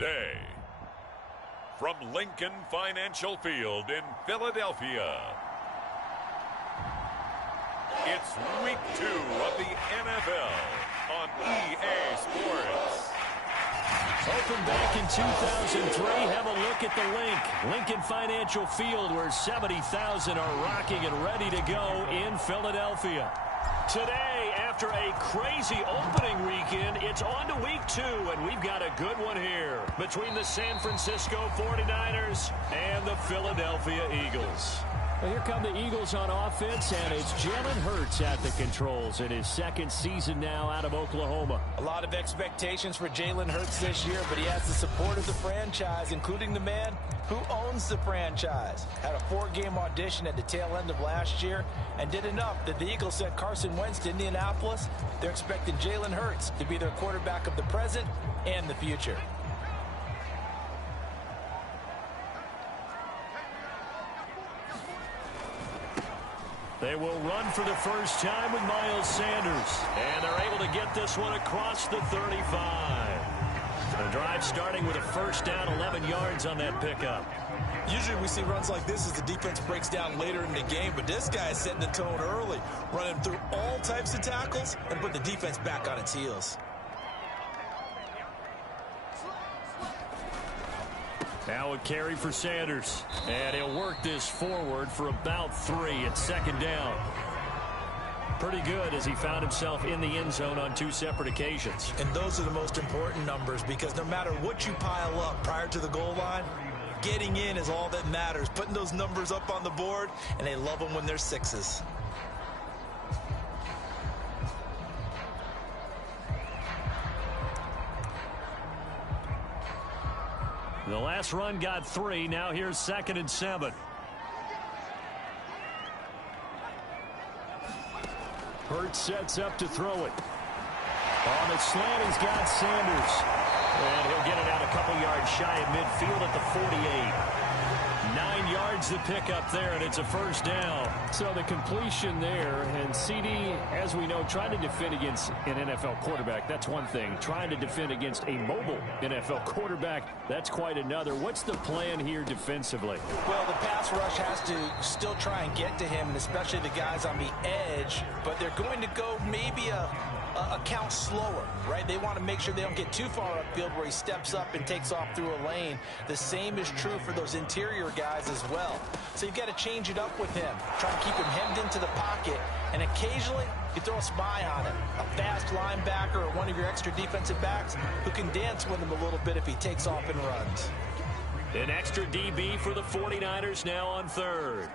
today. From Lincoln Financial Field in Philadelphia, it's Week 2 of the NFL on EA Sports. Opened back in 2003, have a look at the Lincoln Financial Field, where 70,000 are rocking and ready to go in Philadelphia. Today, after a crazy opening weekend, it's on to Week 2, and we've got a good one here between the San Francisco 49ers and the Philadelphia Eagles. Well, here come the Eagles on offense, and it's Jalen Hurts at the controls in his second season now out of Oklahoma. A lot of expectations for Jalen Hurts this year, but he has the support of the franchise, including the man who owns the franchise. Had a 4-game audition at the tail end of last year and did enough that the Eagles sent Carson Wentz to Indianapolis. They're expecting Jalen Hurts to be their quarterback of the present and the future. They will run for the first time with Miles Sanders. And they're able to get this one across the 35. The drive starting with a first down, 11 yards on that pickup. Usually we see runs like this as the defense breaks down later in the game, but this guy is setting the tone early, running through all types of tackles and put the defense back on its heels. Now a carry for Sanders. And he'll work this forward for about 3 at second down. Pretty good as he found himself in the end zone on 2 separate occasions. And those are the most important numbers, because no matter what you pile up prior to the goal line, getting in is all that matters. Putting those numbers up on the board, and they love them when they're 6s. The last run got 3. Now here's 2nd and 7. Hurts sets up to throw it. On the slant, he's got Sanders. And he'll get it out a couple yards shy of midfield at the 48. 9 yards to pick up there, and it's a first down. So the completion there, and CD, as we know, trying to defend against an NFL quarterback, that's one thing. Trying to defend against a mobile NFL quarterback, that's quite another. What's the plan here defensively? Well, the pass rush has to still try and get to him, and especially the guys on the edge, but they're going to go maybe a count slower, right? They want to make sure they don't get too far upfield where he steps up and takes off through a lane. The same is true for those interior guys as well. So you've got to change it up with him. Try to keep him hemmed into the pocket, and occasionally you throw a spy on him. A fast linebacker or one of your extra defensive backs who can dance with him a little bit if he takes off and runs. An extra DB for the 49ers now on 3rd.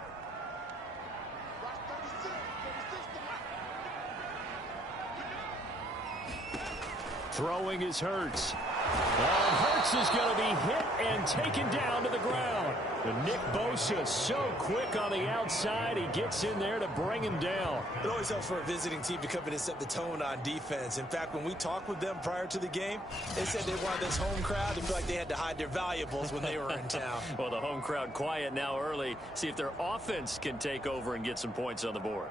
Throwing is Hurts. And Hurts is going to be hit and taken down to the ground. And Nick Bosa so quick on the outside. He gets in there to bring him down. It always helps for a visiting team to come in and set the tone on defense. In fact, when we talked with them prior to the game, they said they wanted this home crowd to feel like they had to hide their valuables when they were in town. Well, the home crowd quiet now early. See if their offense can take over and get some points on the board.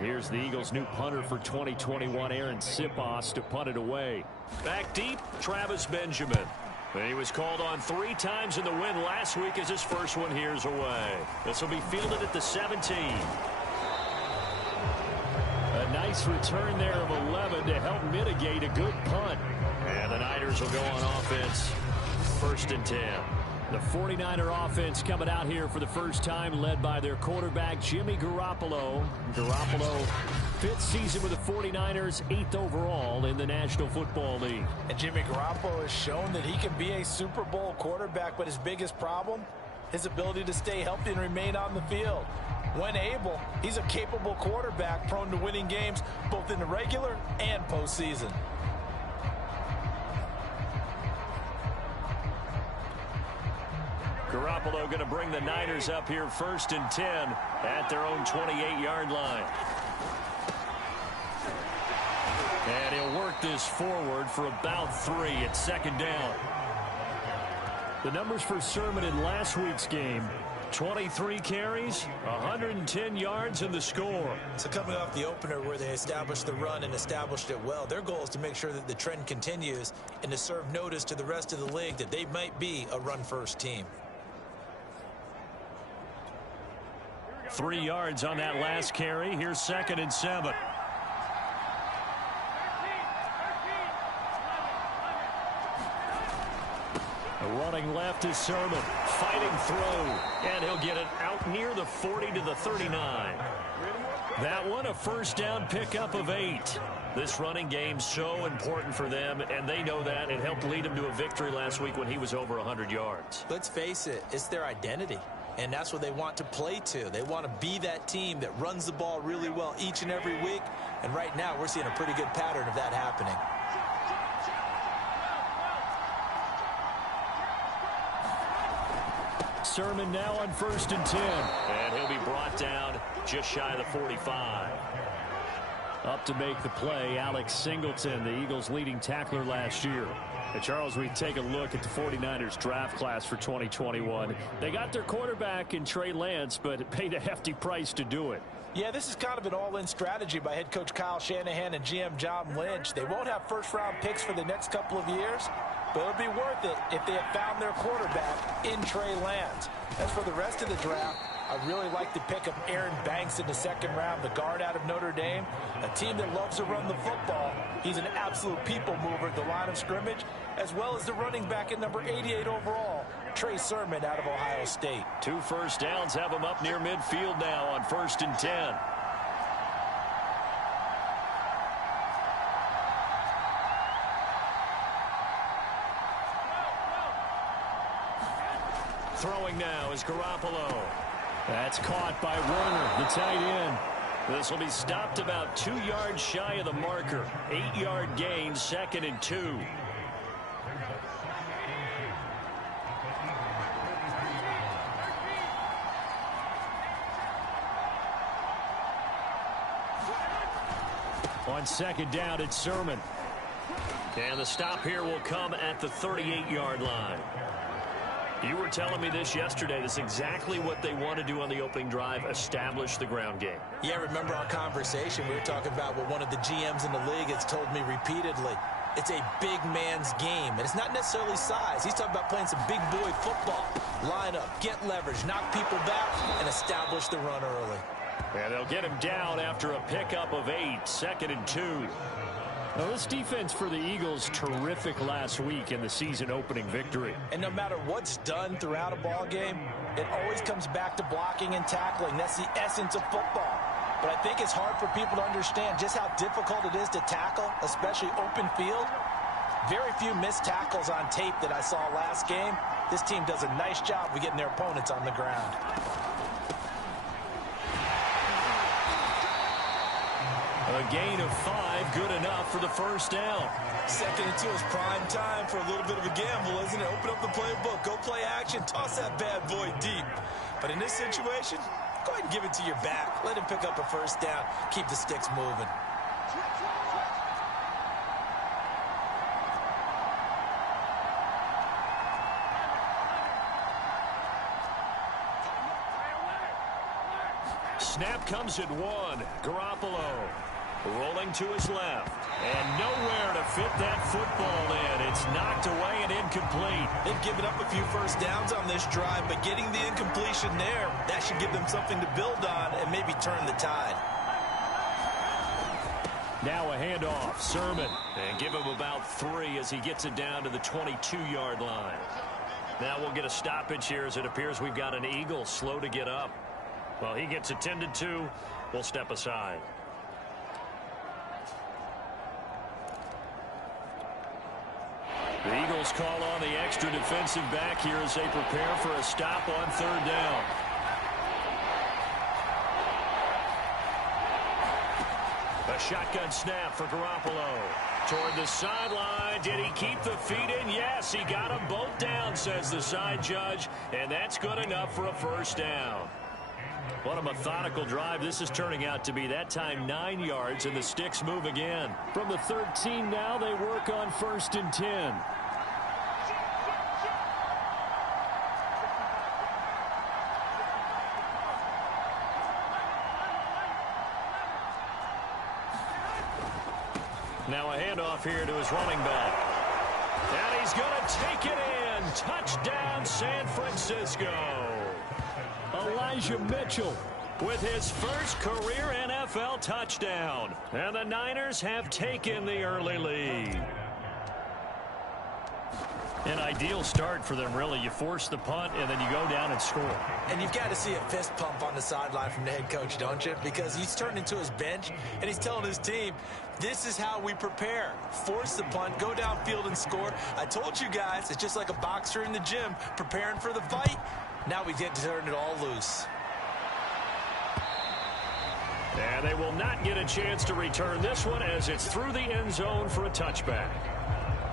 Here's the Eagles' new punter for 2021, Aaron Sipos, to punt it away. Back deep, Travis Benjamin. He was called on 3 times in the win last week as his first one here's away. This will be fielded at the 17. A nice return there of 11 to help mitigate a good punt. And the Niners will go on offense. 1st and 10. The 49er offense coming out here for the first time, led by their quarterback, Jimmy Garoppolo. Garoppolo, 5th season with the 49ers, 8th overall in the National Football League. And Jimmy Garoppolo has shown that he can be a Super Bowl quarterback, but his biggest problem, his ability to stay healthy and remain on the field. When able, he's a capable quarterback, prone to winning games both in the regular and postseason. Garoppolo going to bring the Niners up here 1st and 10 at their own 28-yard line. And he'll work this forward for about 3 at 2nd down. The numbers for Sermon in last week's game, 23 carries, 110 yards in the score. So coming off the opener where they established the run and established it well, their goal is to make sure that the trend continues and to serve notice to the rest of the league that they might be a run-first team. 3 yards on that last carry. Here's 2nd and 7. Running left is Sermon, fighting through, and he'll get it out near the 40 to the 39. That one a first down pickup of 8. This running game so important for them, and they know that. It helped lead them to a victory last week when he was over 100 yards. Let's face it, it's their identity, and that's what they want to play to. They want to be that team that runs the ball really well each and every week, and right now we're seeing a pretty good pattern of that happening. Sermon now on 1st and 10. And he'll be brought down just shy of the 45. Up to make the play, Alex Singleton, the Eagles' leading tackler last year. And Charles, we take a look at the 49ers draft class for 2021. They got their quarterback in Trey Lance, but it paid a hefty price to do it. Yeah, this is kind of an all-in strategy by head coach Kyle Shanahan and GM John Lynch. They won't have first-round picks for the next couple of years, but it'll be worth it if they have found their quarterback in Trey Lance. As for the rest of the draft, I really like the pick of Aaron Banks in the 2nd round, the guard out of Notre Dame, a team that loves to run the football. He's an absolute people mover at the line of scrimmage, as well as the running back at number 88 overall, Trey Sermon out of Ohio State. 2 first downs have him up near midfield now on 1st and 10. Throwing now is Garoppolo. That's caught by Warner, the tight end. This will be stopped about 2 yards shy of the marker. 8-yard gain, 2nd and 2. On 2nd down, it's Sermon. And the stop here will come at the 38-yard line. You were telling me this yesterday. This is exactly what they want to do on the opening drive, establish the ground game. Yeah, remember our conversation. We were talking about what one of the GMs in the league has told me repeatedly. It's a big man's game, and it's not necessarily size. He's talking about playing some big boy football. Line up, get leverage, knock people back, and establish the run early. And they'll get him down after a pickup of 8, 2nd and 2. Well, this defense for the Eagles, terrific last week in the season-opening victory. And no matter what's done throughout a ball game, it always comes back to blocking and tackling. That's the essence of football. But I think it's hard for people to understand just how difficult it is to tackle, especially open field. Very few missed tackles on tape that I saw last game. This team does a nice job of getting their opponents on the ground. A gain of 5, good enough for the first down. 2nd and 2 is prime time for a little bit of a gamble, isn't it? Open up the playbook, go play action, toss that bad boy deep. But in this situation, go ahead and give it to your back. Let him pick up a first down. Keep the sticks moving. Snap comes at 1. Garoppolo rolling to his left. And nowhere to fit that football in. It's knocked away and incomplete. They've given up a few first downs on this drive, but getting the incompletion there, that should give them something to build on and maybe turn the tide. Now a handoff. Sermon. And give him about 3 as he gets it down to the 22-yard line. Now we'll get a stoppage here as it appears we've got an Eagle slow to get up. Well, he gets attended to. We'll step aside. The Eagles call on the extra defensive back here as they prepare for a stop on 3rd down. A shotgun snap for Garoppolo. Toward the sideline. Did he keep the feet in? Yes, he got them both down, says the side judge. And that's good enough for a first down. What a methodical drive this is turning out to be. That time 9 yards, and the sticks move again. From the 13 now, they work on 1st and 10. Now a handoff here to his running back. And he's going to take it in. Touchdown, San Francisco. Elijah Mitchell with his first career NFL touchdown. And the Niners have taken the early lead. An ideal start for them, really. You force the punt, and then you go down and score. And you've got to see a fist pump on the sideline from the head coach, don't you? Because he's turned into his bench, and he's telling his team, this is how we prepare. Force the punt, go downfield and score. I told you guys, it's just like a boxer in the gym preparing for the fight. Now we get to turn it all loose. And they will not get a chance to return this one as it's through the end zone for a touchback.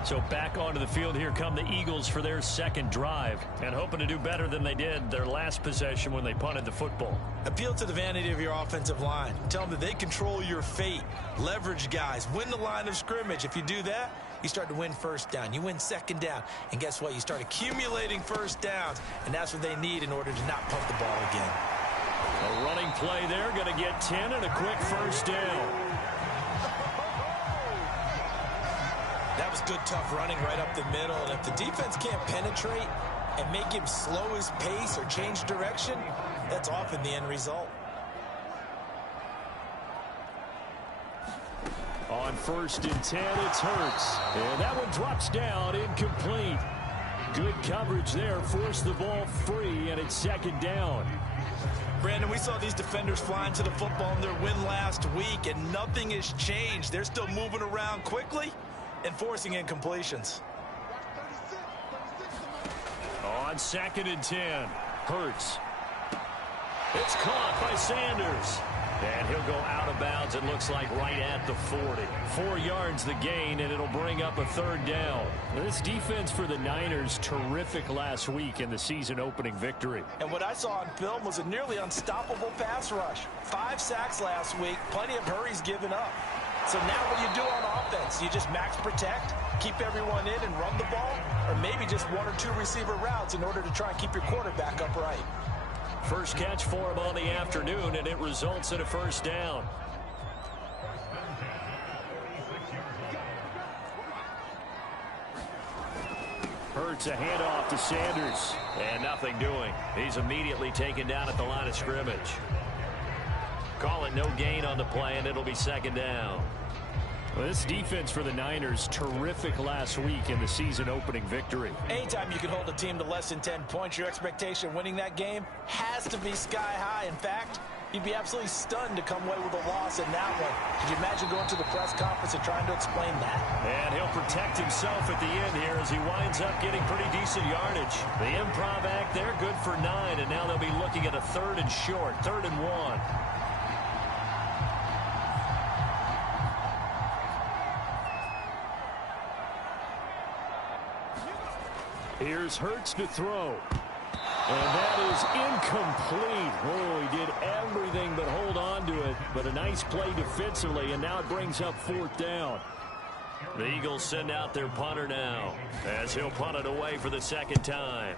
So back onto the field, here come the Eagles for their second drive, and hoping to do better than they did their last possession when they punted the football. Appeal to the vanity of your offensive line. Tell them that they control your fate. Leverage guys. Win the line of scrimmage. If you do that, you start to win first down. You win second down. And guess what? You start accumulating first downs, and that's what they need in order to not pump the ball again. A running play there, going to get 10 and a quick first down. That was good, tough running right up the middle. And if the defense can't penetrate and make him slow his pace or change direction, that's often the end result. On 1st and 10, it's Hurts. And that one drops down, incomplete. Good coverage there, forced the ball free, and it's second down. Brandon, we saw these defenders flying to the football in their win last week, and nothing has changed. They're still moving around quickly and forcing incompletions. On 2nd and 10, Hurts. It's caught by Sanders. And he'll go out of bounds, it looks like, right at the 40. 4 yards the gain, and it'll bring up a 3rd down. This defense for the Niners, terrific last week in the season-opening victory. And what I saw on film was a nearly unstoppable pass rush. 5 sacks last week, plenty of hurries given up. So now what do you do on offense? You just max protect, keep everyone in and run the ball, or maybe just 1 or 2 receiver routes in order to try and keep your quarterback upright. First catch for him on the afternoon, and it results in a 1st down. Hurts a handoff to Sanders. And nothing doing. He's immediately taken down at the line of scrimmage. Call it no gain on the play, and it'll be 2nd down. Well, this defense for the Niners, terrific last week in the season-opening victory. Anytime you can hold a team to less than 10 points, your expectation of winning that game has to be sky high. In fact, you'd be absolutely stunned to come away with a loss in that one. Could you imagine going to the press conference and trying to explain that? And he'll protect himself at the end here as he winds up getting pretty decent yardage. The improv act there, good for 9, and now they'll be looking at a 3rd and short, 3rd and 1. Here's Hurts to throw. And that is incomplete. Oh, he did everything but hold on to it. But a nice play defensively, and now it brings up 4th down. The Eagles send out their punter now as he'll punt it away for the 2nd time.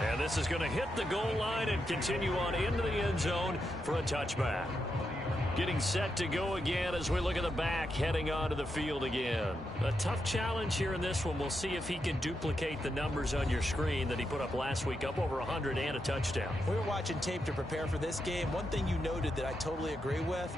And this is going to hit the goal line and continue on into the end zone for a touchback. Getting set to go again as we look at the back, heading onto the field again. A tough challenge here in this one. We'll see if he can duplicate the numbers on your screen that he put up last week, up over 100 and a touchdown. We were watching tape to prepare for this game. One thing you noted that I totally agree with,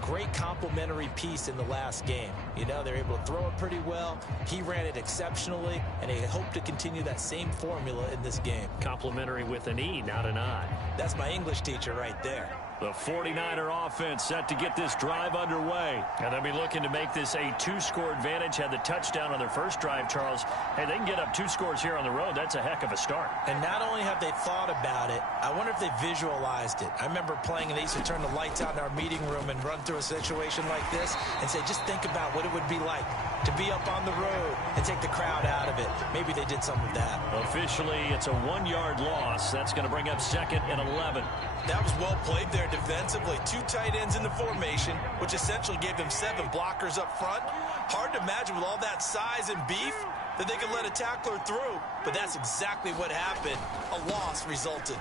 great complimentary piece in the last game. You know, they're able to throw it pretty well. He ran it exceptionally, and they hope to continue that same formula in this game. Complimentary with an E, not an I. That's my English teacher right there. The 49er offense set to get this drive underway. And they'll be looking to make this a 2-score advantage. Had the touchdown on their first drive, Charles. Hey, they can get up 2 scores here on the road. That's a heck of a start. And not only have they thought about it, I wonder if they visualized it. I remember playing, and they used to turn the lights out in our meeting room and run through a situation like this and say, just think about what it would be like to be up on the road and take the crowd out of it. Maybe they did some of that. Officially, it's a 1-yard loss. That's going to bring up 2nd and 11. That was well played there defensively. 2 tight ends in the formation, which essentially gave them 7 blockers up front. Hard to imagine with all that size and beef that they could let a tackler through, but that's exactly what happened. A loss resulted.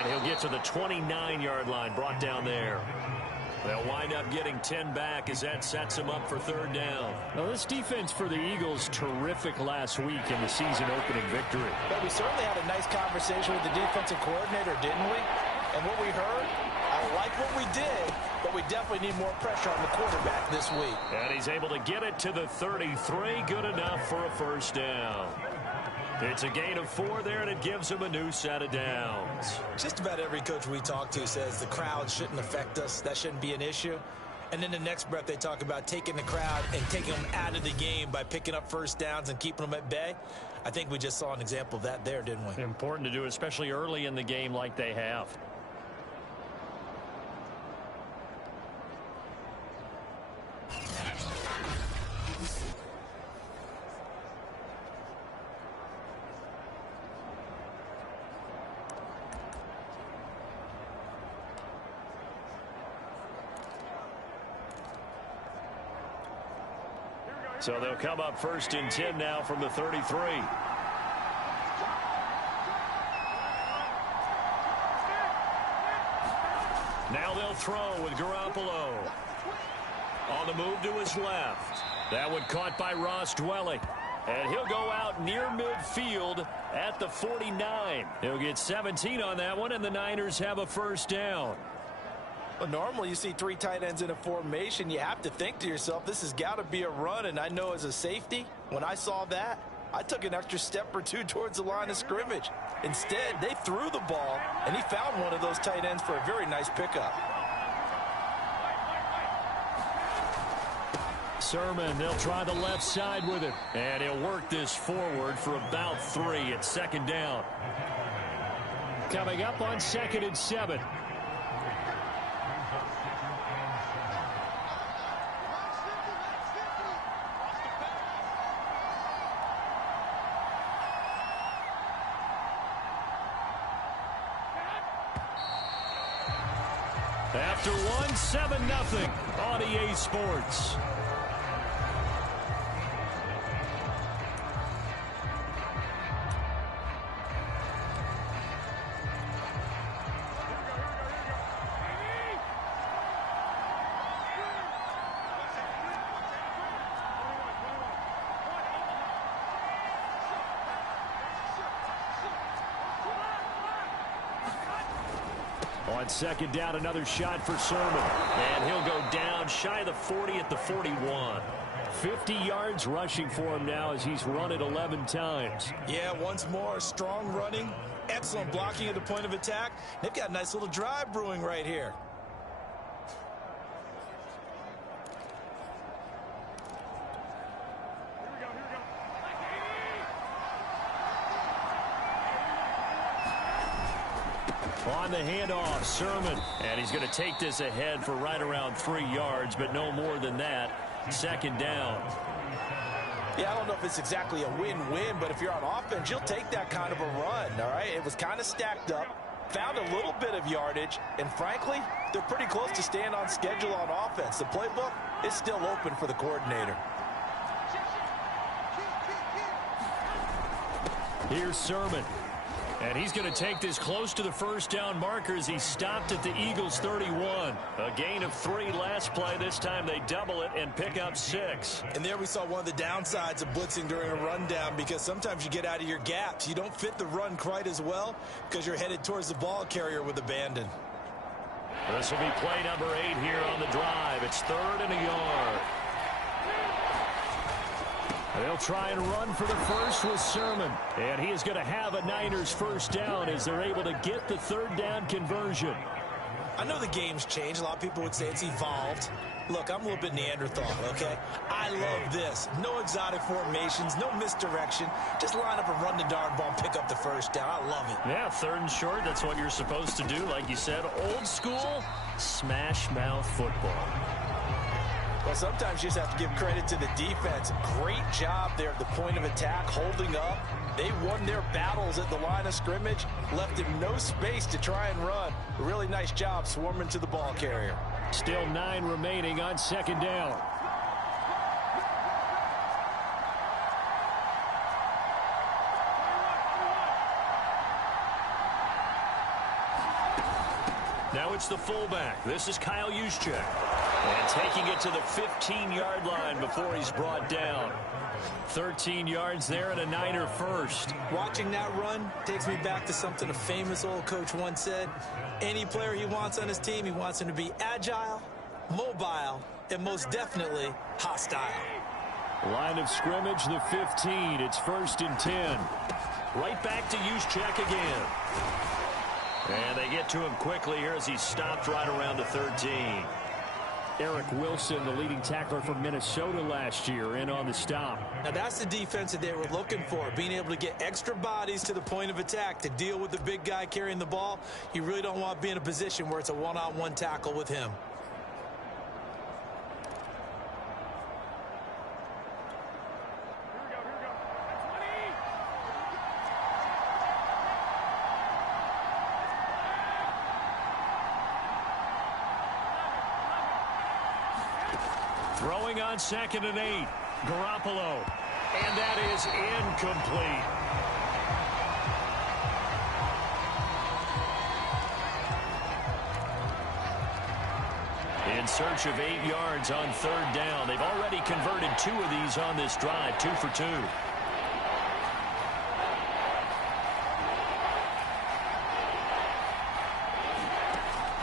And he'll get to the 29-yard line, brought down there. They'll wind up getting 10 back as that sets them up for third down. Now, this defense for the Eagles, terrific last week in the season-opening victory. But we certainly had a nice conversation with the defensive coordinator, didn't we? And what we heard, I like what we did, but we definitely need more pressure on the quarterback this week. And he's able to get it to the 33. Good enough for a first down. It's a gain of 4 there, and it gives him a new set of downs. Just about every coach we talk to says the crowd shouldn't affect us. That shouldn't be an issue. And then the next breath they talk about taking the crowd and taking them out of the game by picking up first downs and keeping them at bay. I think we just saw an example of that there, didn't we? Important to do, especially early in the game like they have. So they'll come up first and 10 now from the 33. Now they'll throw with Garoppolo. On the move to his left. That one caught by Ross Dwelly. And he'll go out near midfield at the 49. He'll get 17 on that one, and the Niners have a first down. Well, normally you see 3 tight ends in a formation. You have to think to yourself, this has got to be a run. And I know as a safety, when I saw that, I took an extra step or 2 towards the line of scrimmage. Instead, they threw the ball, and he found one of those tight ends for a very nice pickup. Sermon, they'll try the left side with it. And he'll work this forward for about 3 at second down. Coming up on 2nd and 7. After one, 7-0 on EA Sports. On second down, another shot for Sermon. And he'll go down shy of the 40 at the 41. 50 yards rushing for him now as he's run it 11 times. Yeah, once more, strong running, excellent blocking at the point of attack. They've got a nice little drive brewing right here. On the handoff, Sermon. And he's going to take this ahead for right around 3 yards, but no more than that. Second down. Yeah, I don't know if it's exactly a win-win, but if you're on offense, you'll take that kind of a run, all right? It was kind of stacked up, found a little bit of yardage, and frankly, they're pretty close to staying on schedule on offense. The playbook is still open for the coordinator. Here's Sermon. And he's going to take this close to the first down marker as he stopped at the Eagles' 31. A gain of 3 last play. This time they double it and pick up 6. And there we saw one of the downsides of blitzing during a rundown, because sometimes you get out of your gaps. You don't fit the run quite as well because you're headed towards the ball carrier with abandon. This will be play number 8 here on the drive. It's 3rd and a yard. They'll try and run for the first with Sermon. And he is going to have a Niners first down as they're able to get the 3rd down conversion. I know the game's changed. A lot of people would say it's evolved. Look, I'm a little bit Neanderthal, okay? I love this. No exotic formations, no misdirection. Just line up and run the darn ball and pick up the first down. I love it. Yeah, 3rd and short. That's what you're supposed to do. Like you said, old school, smash mouth football. Well, sometimes you just have to give credit to the defense. Great job there at the point of attack, holding up. They won their battles at the line of scrimmage, left him no space to try and run. A really nice job swarming to the ball carrier. Still 9 remaining on 2nd down. Now it's the fullback. This is Kyle Juszczyk. And taking it to the 15-yard line before he's brought down. 13 yards there and a Niner first. Watching that run takes me back to something a famous old coach once said. Any player he wants on his team, he wants him to be agile, mobile, and most definitely hostile. Line of scrimmage, the 15. It's 1st and 10. Right back to Juszczyk again. And they get to him quickly here as he stopped right around the 13. Eric Wilson, the leading tackler from Minnesota last year, in on the stop. Now that's the defense that they were looking for, being able to get extra bodies to the point of attack to deal with the big guy carrying the ball. You really don't want to be in a position where it's a one-on-one tackle with him. Throwing on 2nd and 8. Garoppolo. And that is incomplete. In search of 8 yards on 3rd down. They've already converted 2 of these on this drive. 2 for 2.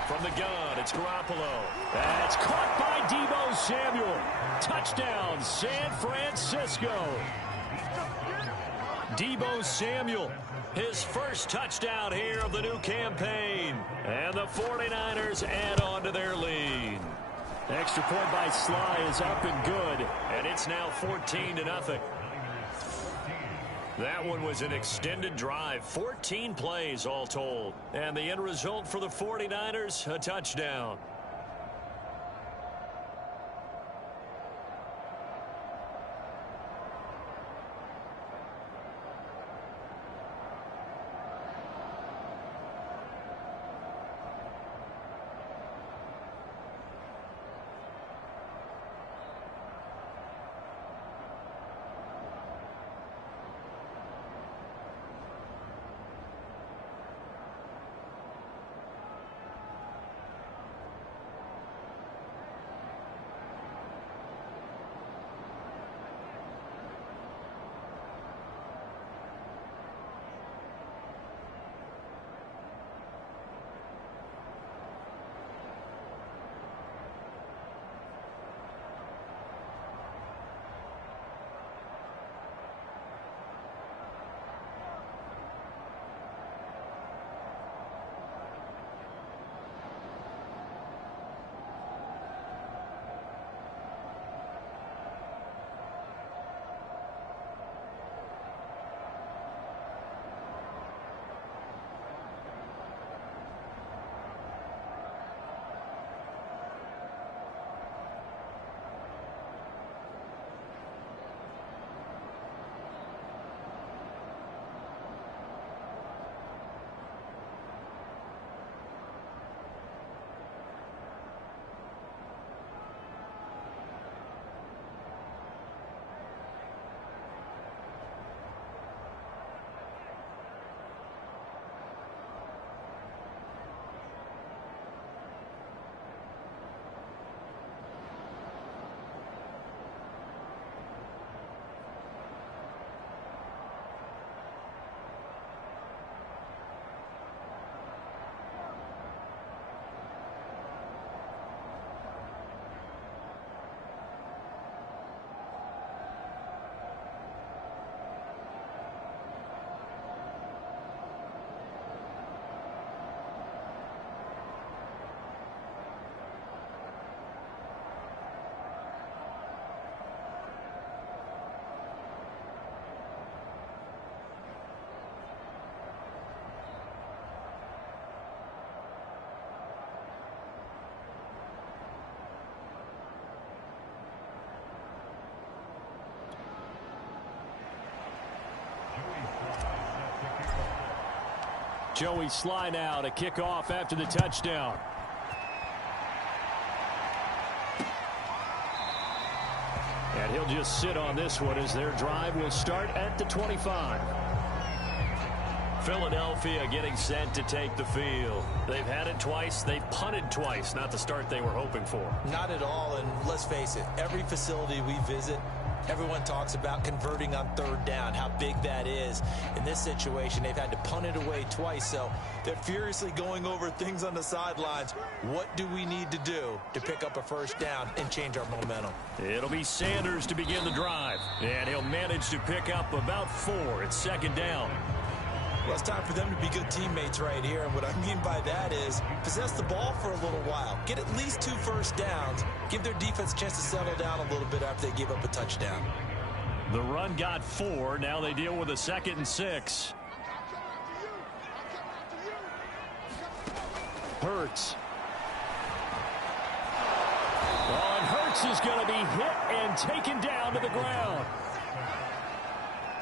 From the gun, it's Garoppolo. That's caught by Deebo Samuel. Touchdown, San Francisco. Deebo Samuel, his first touchdown here of the new campaign. And the 49ers add on to their lead. Extra point by Sly is up and good. And it's now 14-0. That one was an extended drive, 14 plays all told. And the end result for the 49ers, a touchdown. Joey Sly now to kick off after the touchdown. And he'll just sit on this one as their drive will start at the 25. Philadelphia getting set to take the field. They've had it twice. They've punted twice. Not the start they were hoping for. Not at all, and let's face it, every facility we visit, everyone talks about converting on third down, how big that is. In this situation, they've had to punt it away twice, so they're furiously going over things on the sidelines. What do we need to do to pick up a first down and change our momentum? It'll be Sanders to begin the drive, and he'll manage to pick up about 4 at second down. Well, it's time for them to be good teammates right here, and what I mean by that is possess the ball for a little while, get at least 2 first downs, give their defense a chance to settle down a little bit after they give up a touchdown. The run got 4. Now they deal with a 2nd and 6. Hurts. Oh, and Hurts is going to be hit and taken down to the ground.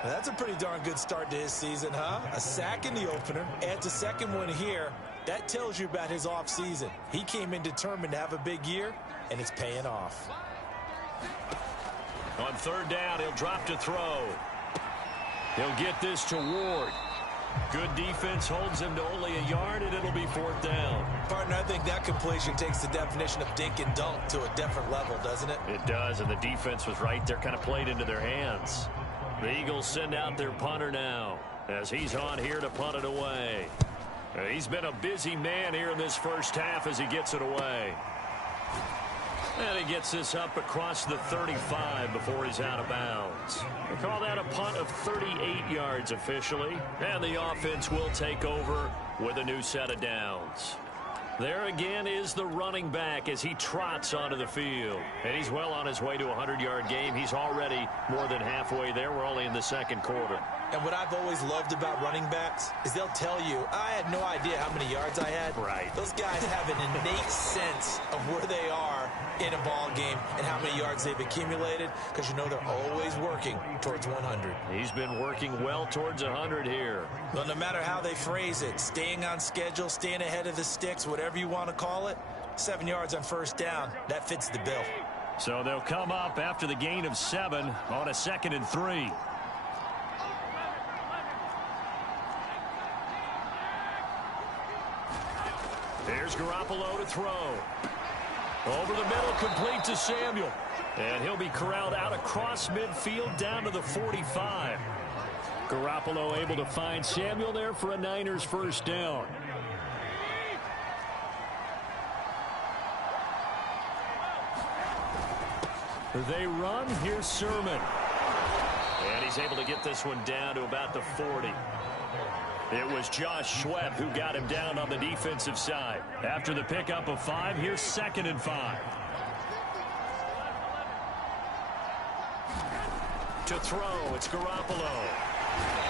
That's a pretty darn good start to his season, huh? A sack in the opener, adds a second one here. That tells you about his offseason. He came in determined to have a big year, and it's paying off. On third down, he'll drop to throw. He'll get this to Ward. Good defense holds him to only a yard, and it'll be 4th down. Partner, I think that completion takes the definition of dink and dunk to a different level, doesn't it? It does, and the defense was right there, kind of played into their hands. The Eagles send out their punter now as he's on here to punt it away. He's been a busy man here in this first half as he gets it away. And he gets this up across the 35 before he's out of bounds. We call that a punt of 38 yards officially. And the offense will take over with a new set of downs. There again is the running back as he trots onto the field. And he's well on his way to a 100-yard game. He's already more than halfway there. We're only in the second quarter. And what I've always loved about running backs is they'll tell you, I had no idea how many yards I had. Right. Those guys have an innate sense of where they are in a ball game and how many yards they've accumulated, because you know they're always working towards 100. He's been working well towards 100 here. Well, no matter how they phrase it, staying on schedule, staying ahead of the sticks, whatever you want to call it, 7 yards on first down, that fits the bill. So they'll come up after the gain of 7 on a 2nd and 3. Here's Garoppolo to throw. Over the middle, complete to Samuel. And he'll be corralled out across midfield down to the 45. Garoppolo able to find Samuel there for a Niners first down. They run. Here's Sermon. And he's able to get this one down to about the 40. It was Josh Sweat who got him down on the defensive side. After the pickup of 5, here's 2nd and 5. To throw, it's Garoppolo.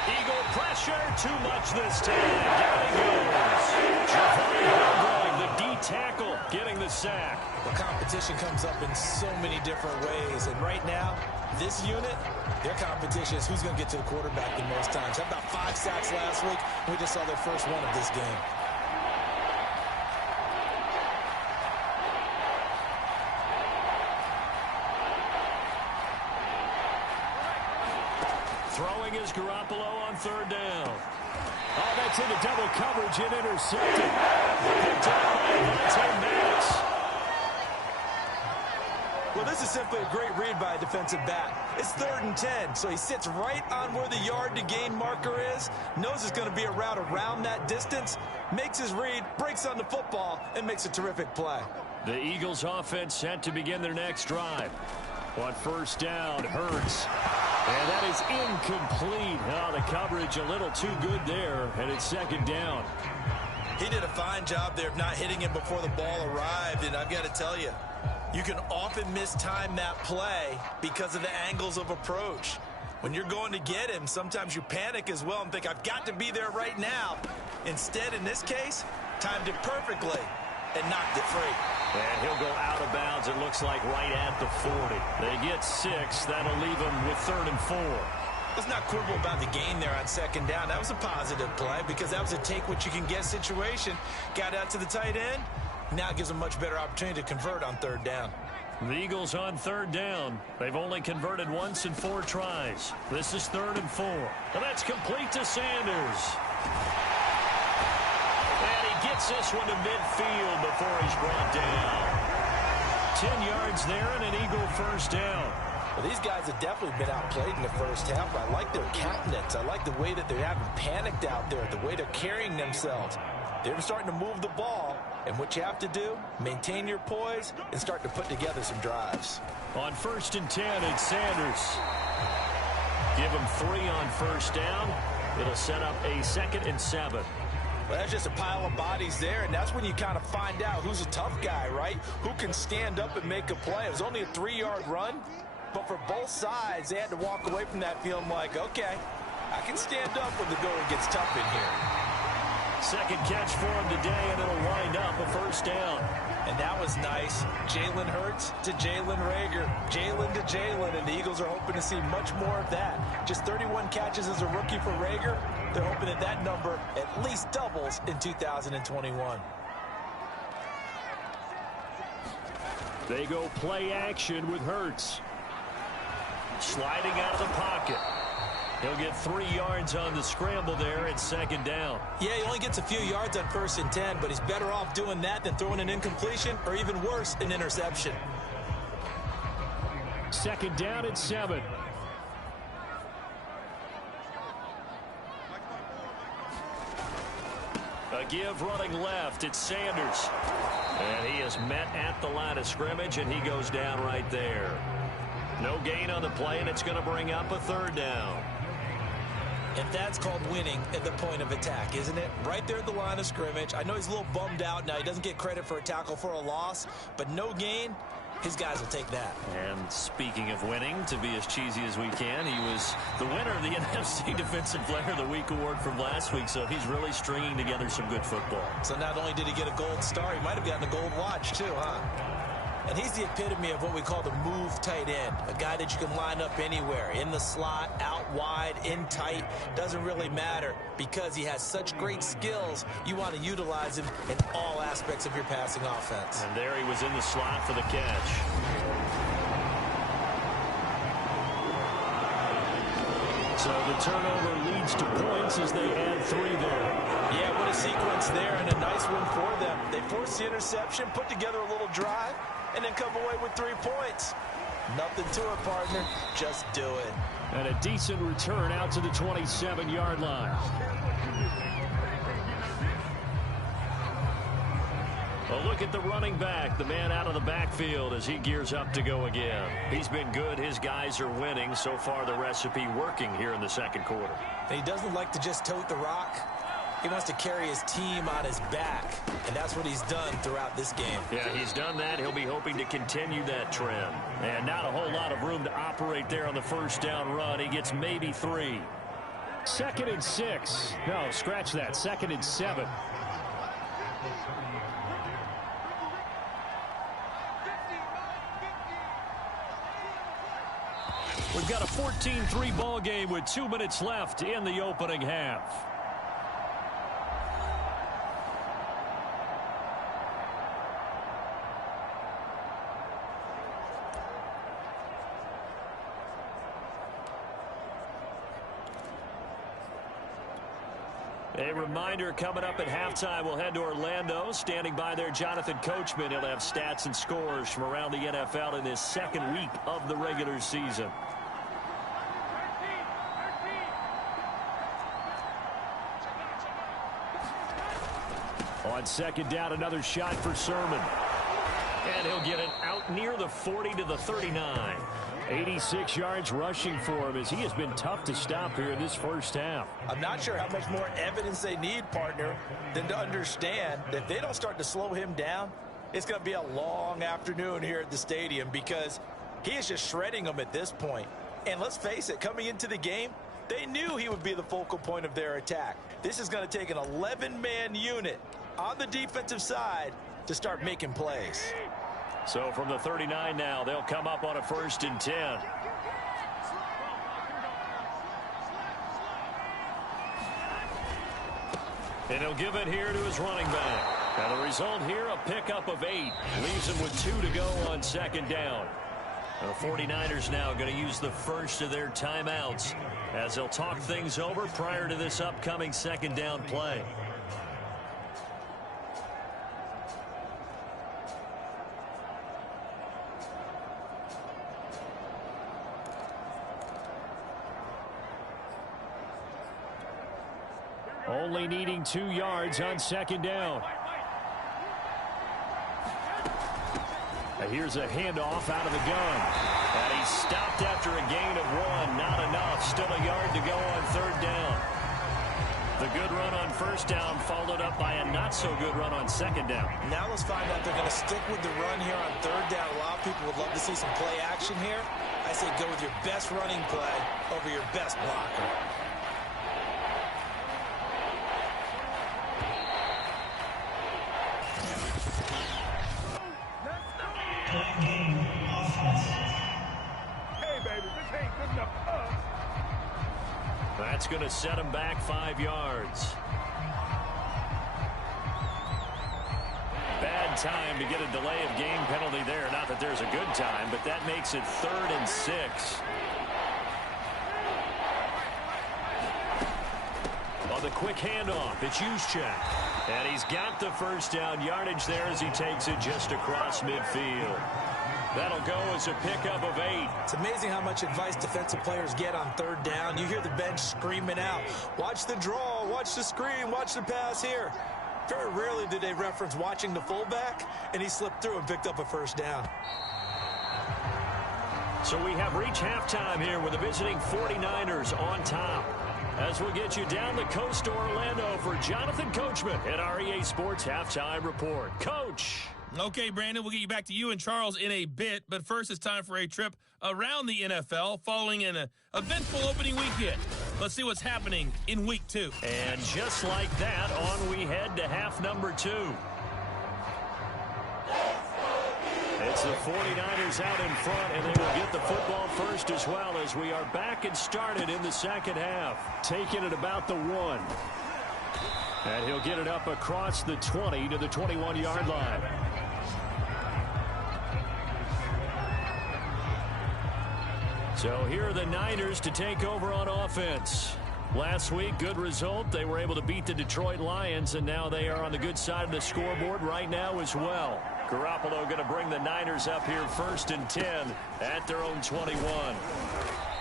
Eagle pressure, too much this time. Down he goes. Javon Hargrave, the D-tackle, getting the sack. The competition comes up in so many different ways, and right now, this unit, their competition is who's going to get to the quarterback the most times. Had about 5 sacks last week. We just saw their first one of this game. Throwing is Garoppolo on third down. Oh, that's into double coverage and intercepted. Picked up by Vontae Maddox. Well, this is simply a great read by a defensive back. It's 3rd and 10, so he sits right on where the yard-to-gain marker is, knows it's going to be a route around that distance, makes his read, breaks on the football, and makes a terrific play. The Eagles offense set to begin their next drive. On first down, Hurts. And that is incomplete. Oh, the coverage a little too good there, and it's 2nd down. He did a fine job there of not hitting him before the ball arrived, and I've got to tell you, you can often mistime that play because of the angles of approach. When you're going to get him, sometimes you panic as well and think, I've got to be there right now. Instead, in this case, timed it perfectly and knocked it free. And he'll go out of bounds, it looks like, right at the 40. They get 6. That'll leave them with 3rd and 4. Let's not quibble about the gain there on 2nd down. That was a positive play because that was a take-what-you-can-get situation. Got out to the tight end. Now it gives them a much better opportunity to convert on 3rd down. The Eagles on 3rd down. They've only converted once in 4 tries. This is 3rd and 4. And that's complete to Sanders. And he gets this one to midfield before he's brought down. 10 yards there and an Eagle first down. Well, these guys have definitely been outplayed in the first half. I like their countenance. I like the way that they haven't panicked out there, the way they're carrying themselves. They're starting to move the ball, and what you have to do, maintain your poise and start to put together some drives. On 1st and 10, it's Sanders. Give him 3 on first down. It'll set up a 2nd and 7. Well, that's just a pile of bodies there, and that's when you kind of find out who's a tough guy, right? Who can stand up and make a play. It was only a 3-yard run, but for both sides, they had to walk away from that feeling like, okay, I can stand up when the going gets tough in here. 2nd catch for him today, and it'll wind up a first down. And that was nice. Jalen Hurts to Jalen Reagor. Jalen to Jalen, and the Eagles are hoping to see much more of that. Just 31 catches as a rookie for Reagor. They're hoping that that number at least doubles in 2021. They go play action with Hurts. Sliding out of the pocket. He'll get 3 yards on the scramble there at 2nd down. Yeah, he only gets a few yards on 1st and 10, but he's better off doing that than throwing an incompletion or even worse, an interception. 2nd down and 7. A give running left. It's Sanders. And he is met at the line of scrimmage, and he goes down right there. No gain on the play, and it's going to bring up a 3rd down. And that's called winning at the point of attack, isn't it? Right there at the line of scrimmage. I know he's a little bummed out now. He doesn't get credit for a tackle for a loss, but no gain, his guys will take that. And speaking of winning, to be as cheesy as we can, he was the winner of the NFC Defensive Player of the Week award from last week, so he's really stringing together some good football. So not only did he get a gold star, he might have gotten a gold watch too, huh? And he's the epitome of what we call the move tight end, a guy that you can line up anywhere, in the slot, out wide, in tight, doesn't really matter because he has such great skills. You want to utilize him in all aspects of your passing offense. And there he was in the slot for the catch. So the turnover leads to points as they add 3 there. Yeah, what a sequence there, and a nice one for them. They forced the interception, put together a little drive, and then come away with 3 points. Nothing to it, partner. Just do it. And a decent return out to the 27-yard line. A look at the running back, the man out of the backfield as he gears up to go again. He's been good. His guys are winning. So far, the recipe working here in the 2nd quarter. And he doesn't like to just tote the rock. He wants to carry his team on his back, and that's what he's done throughout this game. Yeah, he's done that. He'll be hoping to continue that trend. And not a whole lot of room to operate there on the 1st down run. He gets maybe 3. 2nd and 6. No, scratch that. 2nd and 7. We've got a 14-3 ball game with 2 minutes left in the opening half. A reminder, coming up at halftime, we'll head to Orlando. Standing by there, Jonathan Coachman. He'll have stats and scores from around the NFL in this 2nd week of the regular season. On 2nd down, another shot for Sermon. And he'll get it out near the 40 to the 39. 86 yards rushing for him as he has been tough to stop here in this 1st half. I'm not sure how much more evidence they need, partner, than to understand that if they don't start to slow him down, it's going to be a long afternoon here at the stadium because he is just shredding them at this point. And let's face it, coming into the game, they knew he would be the focal point of their attack. This is going to take an 11-man unit on the defensive side to start making plays. So from the 39 now, they'll come up on a 1st and 10. And he'll give it here to his running back. Now the result here, a pickup of 8. Leaves him with 2 to go on 2nd down. The 49ers now going to use the first of their timeouts as they'll talk things over prior to this upcoming second down play. Only needing 2 yards on second down. Here's a handoff out of the gun. And he's stopped after a gain of 1. Not enough. Still a yard to go on third down. The good run on first down followed up by a not-so-good run on second down. Now let's find out if they're going to stick with the run here on third down. A lot of people would love to see some play action here. I say go with your best running play over your best blocker. That's going to set him back 5 yards. Bad time to get a delay of game penalty there. Not that there's a good time, but that makes it 3rd and 6. On the quick handoff, it's Juszczyk. And he's got the first down yardage there as he takes it just across midfield. That'll go as a pickup of 8. It's amazing how much advice defensive players get on third down. You hear the bench screaming out, watch the draw, watch the screen, watch the pass here. Very rarely do they reference watching the fullback, and he slipped through and picked up a first down. So we have reached halftime here with the visiting 49ers on top. As we'll get you down the coast to Orlando for Jonathan Coachman at our EA Sports Halftime Report. Coach. Okay, Brandon, we'll get you back to you and Charles in a bit, but first it's time for a trip around the NFL following an eventful opening weekend. Let's see what's happening in Week 2. And just like that, on we head to half number 2. It's the 49ers out in front, and they will get the football first as well as we are back and started in the second half. Taking it about the 1. And he'll get it up across the 20 to the 21-yard line. So here are the Niners to take over on offense. Last week, good result. They were able to beat the Detroit Lions, and now they are on the good side of the scoreboard right now as well. Garoppolo going to bring the Niners up here 1st and 10 at their own 21.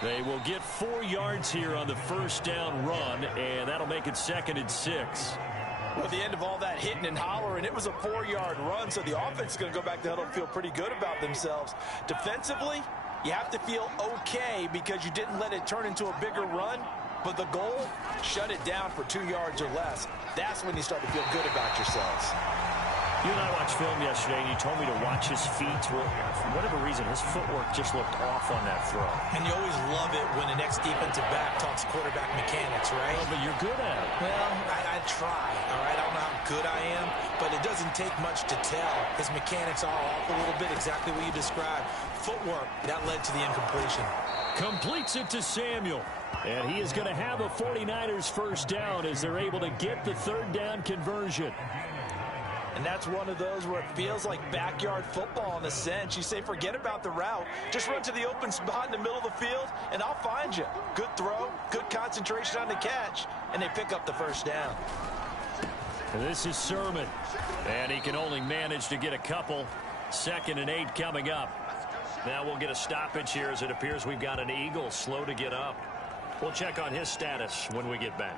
They will get 4 yards here on the first down run, and that'll make it 2nd and 6. Well, at the end of all that hitting and hollering, it was a 4-yard run, so the offense is going to go back to huddle and feel pretty good about themselves. Defensively, you have to feel okay because you didn't let it turn into a bigger run, but the goal, shut it down for 2 yards or less. That's when you start to feel good about yourselves. You and I watched film yesterday, and you told me to watch his feet. Well, for whatever reason, his footwork just looked off on that throw. And you always love it when the next defensive back talks quarterback mechanics, right? Well, but you're good at it. Well, I try, all right? I don't know how good I am, but it doesn't take much to tell. His mechanics are off a little bit, exactly what you described. Footwork, that led to the incompletion. Completes it to Samuel. And he is going to have a 49ers first down as they're able to get the third down conversion. And that's one of those where it feels like backyard football in a sense. You say, forget about the route. Just run to the open spot in the middle of the field, and I'll find you. Good throw, good concentration on the catch, and they pick up the first down. This is Sermon, and he can only manage to get a couple. 2nd and 8 coming up. Now we'll get a stoppage here as it appears we've got an Eagle slow to get up. We'll check on his status when we get back.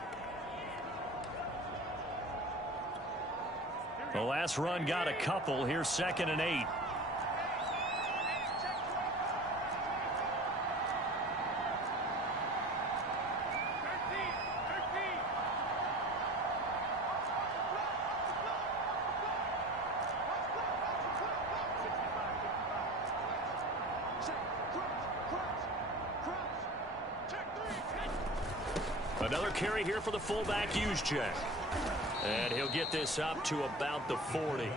The last run got a couple. Here's 2nd and 8. Another carry here for the fullback, Juszczyk. And he'll get this up to about the 40.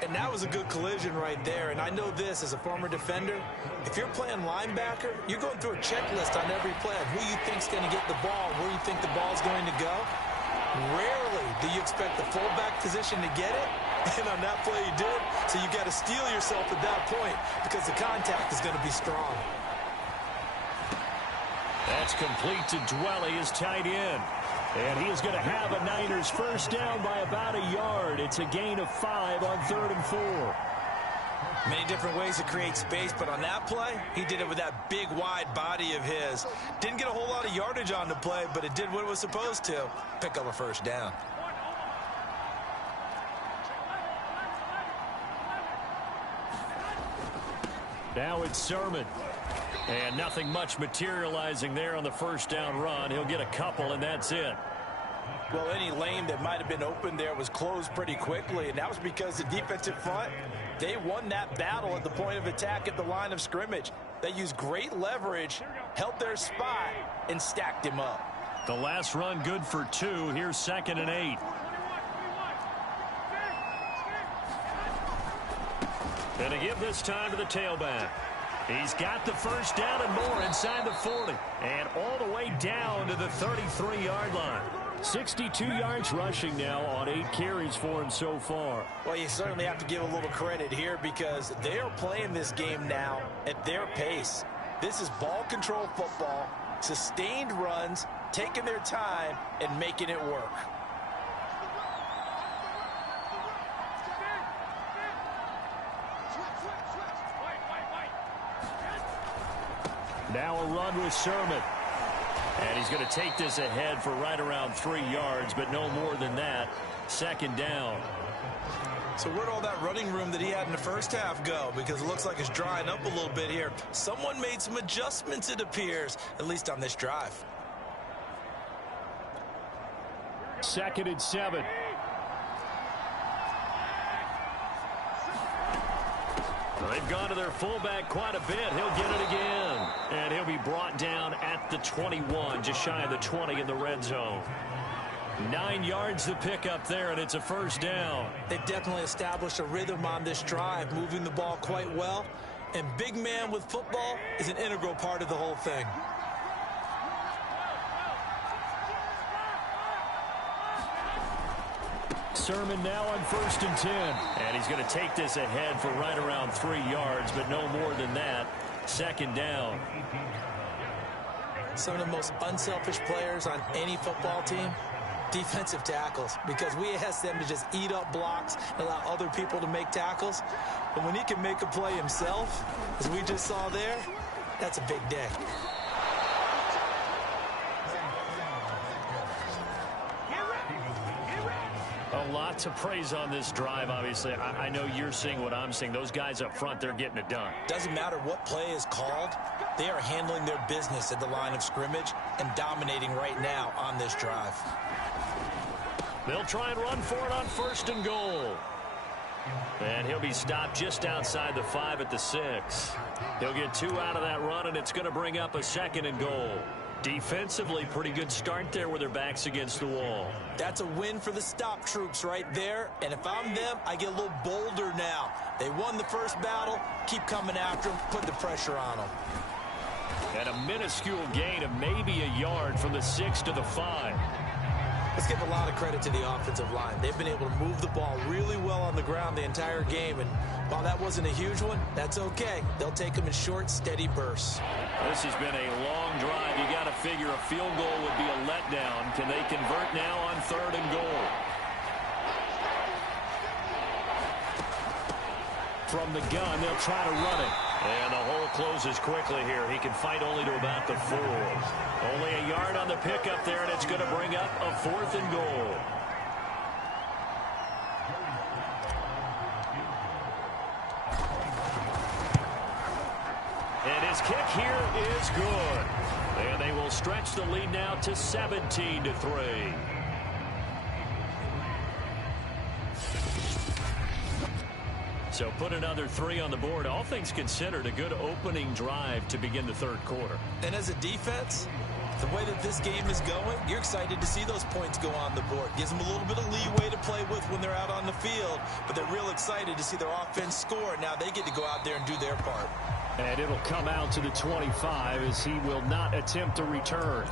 And that was a good collision right there. And I know this as a former defender. If you're playing linebacker, you're going through a checklist on every play of who you think's going to get the ball, where you think the ball's going to go. Rarely do you expect the fullback position to get it, And on that play he did, so you got to steel yourself at that point because the contact is going to be strong. That's complete to Dwelly, his tight end. And he is going to have a Niners first down by about a yard. It's a gain of 5 on 3rd and 4. Many different ways to create space, but on that play, he did it with that big, wide body of his. Didn't get a whole lot of yardage on the play, but it did what it was supposed to. Pick up a first down. Now it's Sermon. And nothing much materializing there on the first down run. He'll get a couple, and that's it. Well, any lane that might have been open there was closed pretty quickly, and that was because the defensive front, they won that battle at the point of attack at the line of scrimmage. They used great leverage, held their spot, and stacked him up. The last run good for 2. Here's 2nd and 8. And to give this time to the tailback. He's got the first down and more inside the 40. And all the way down to the 33-yard line. 62 yards rushing now on 8 carries for him so far. Well, you certainly have to give a little credit here because they are playing this game now at their pace. This is ball control football, sustained runs, taking their time, and making it work. Now a run with Sermon. And he's going to take this ahead for right around 3 yards, but no more than that. 2nd down. So where'd all that running room that he had in the first half go? Because it looks like it's drying up a little bit here. Someone made some adjustments, it appears, at least on this drive. 2nd and 7. They've gone to their fullback quite a bit. He'll get it again. And he'll be brought down at the 21, just shy of the 20 in the red zone. 9 yards to pick up there, and it's a first down. They've definitely established a rhythm on this drive, moving the ball quite well. And big man with football is an integral part of the whole thing. Sermon now on 1st and 10. And he's going to take this ahead for right around 3 yards, but no more than that. 2nd down. Some of the most unselfish players on any football team, defensive tackles, because we ask them to just eat up blocks and allow other people to make tackles. But when he can make a play himself, as we just saw there, that's a big day. A lot to praise on this drive, obviously. I know you're seeing what I'm seeing. Those guys up front, they're getting it done. Doesn't matter what play is called. They are handling their business at the line of scrimmage and dominating right now on this drive. They'll try and run for it on 1st and goal. And he'll be stopped just outside the 5 at the 6. He'll get 2 out of that run, and it's going to bring up a 2nd and goal. Defensively, pretty good start there with their backs against the wall. That's a win for the stop troops right there. And if I'm them, I get a little bolder now. They won the first battle. Keep coming after them. Put the pressure on them. And a minuscule gain of maybe a yard from the 6 to the 5. Let's give a lot of credit to the offensive line. They've been able to move the ball really well on the ground the entire game. And while that wasn't a huge one, that's okay. They'll take them in short, steady bursts. This has been a long drive. You got to figure a field goal would be a letdown. Can they convert now on 3rd and goal? From the gun, they'll try to run it. And the hole closes quickly here. He can fight only to about the 4. Only a yard on the pickup there, and it's going to bring up a 4th and goal. And his kick here is good. And they will stretch the lead now to 17-3. So put another 3 on the board. All things considered, a good opening drive to begin the 3rd quarter. And as a defense, the way that this game is going, you're excited to see those points go on the board. Gives them a little bit of leeway to play with when they're out on the field, but they're real excited to see their offense score. Now they get to go out there and do their part. And it'll come out to the 25 as he will not attempt a return.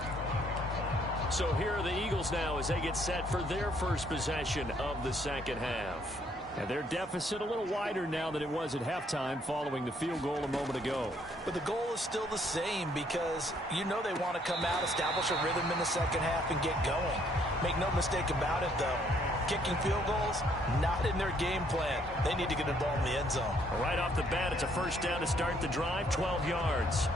So here are the Eagles now as they get set for their first possession of the 2nd half. And their deficit a little wider now than it was at halftime following the field goal a moment ago. But the goal is still the same because you know they want to come out, establish a rhythm in the second half, and get going. Make no mistake about it, though. Kicking field goals, not in their game plan. They need to get the ball in the end zone. Right off the bat, it's a first down to start the drive, 12 yards.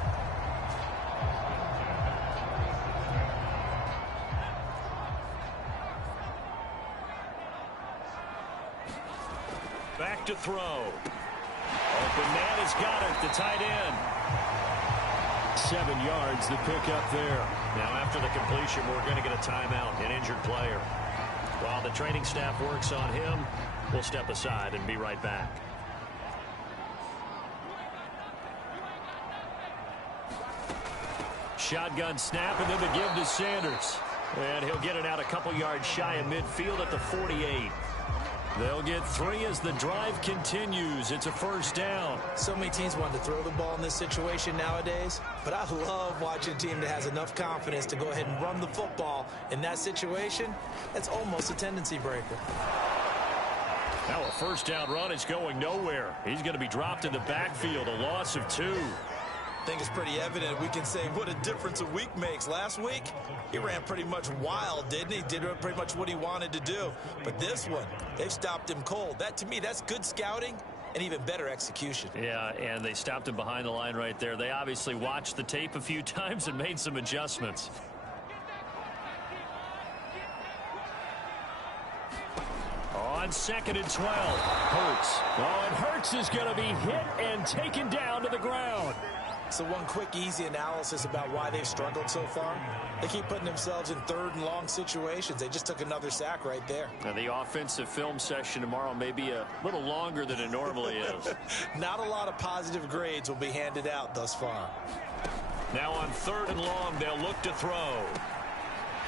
Back to throw. Open man has got it, the tight end. 7 yards, the pickup there. Now after the completion, we're going to get a timeout, an injured player. While the training staff works on him, we'll step aside and be right back. Shotgun snap, and then the give to Sanders. And he'll get it out a couple yards shy of midfield at the 48. They'll get 3 as the drive continues. It's a first down. So many teams want to throw the ball in this situation nowadays, but I love watching a team that has enough confidence to go ahead and run the football. In that situation, that's almost a tendency breaker. Now a first down run is going nowhere. He's going to be dropped in the backfield, a loss of 2. I think it's pretty evident. We can say what a difference a week makes. Last week, he ran pretty much wild, didn't he? Did pretty much what he wanted to do. But this one, they've stopped him cold. That, to me, that's good scouting and even better execution. Yeah, and they stopped him behind the line right there. They obviously watched the tape a few times and made some adjustments. On 2nd and 12, Hurts. Oh, and Hurts is going to be hit and taken down to the ground. So one quick, easy analysis about why they've struggled so far. They keep putting themselves in 3rd and long situations. They just took another sack right there. Now the offensive film session tomorrow may be a little longer than it normally is. Not a lot of positive grades will be handed out thus far. Now on 3rd and long, they'll look to throw.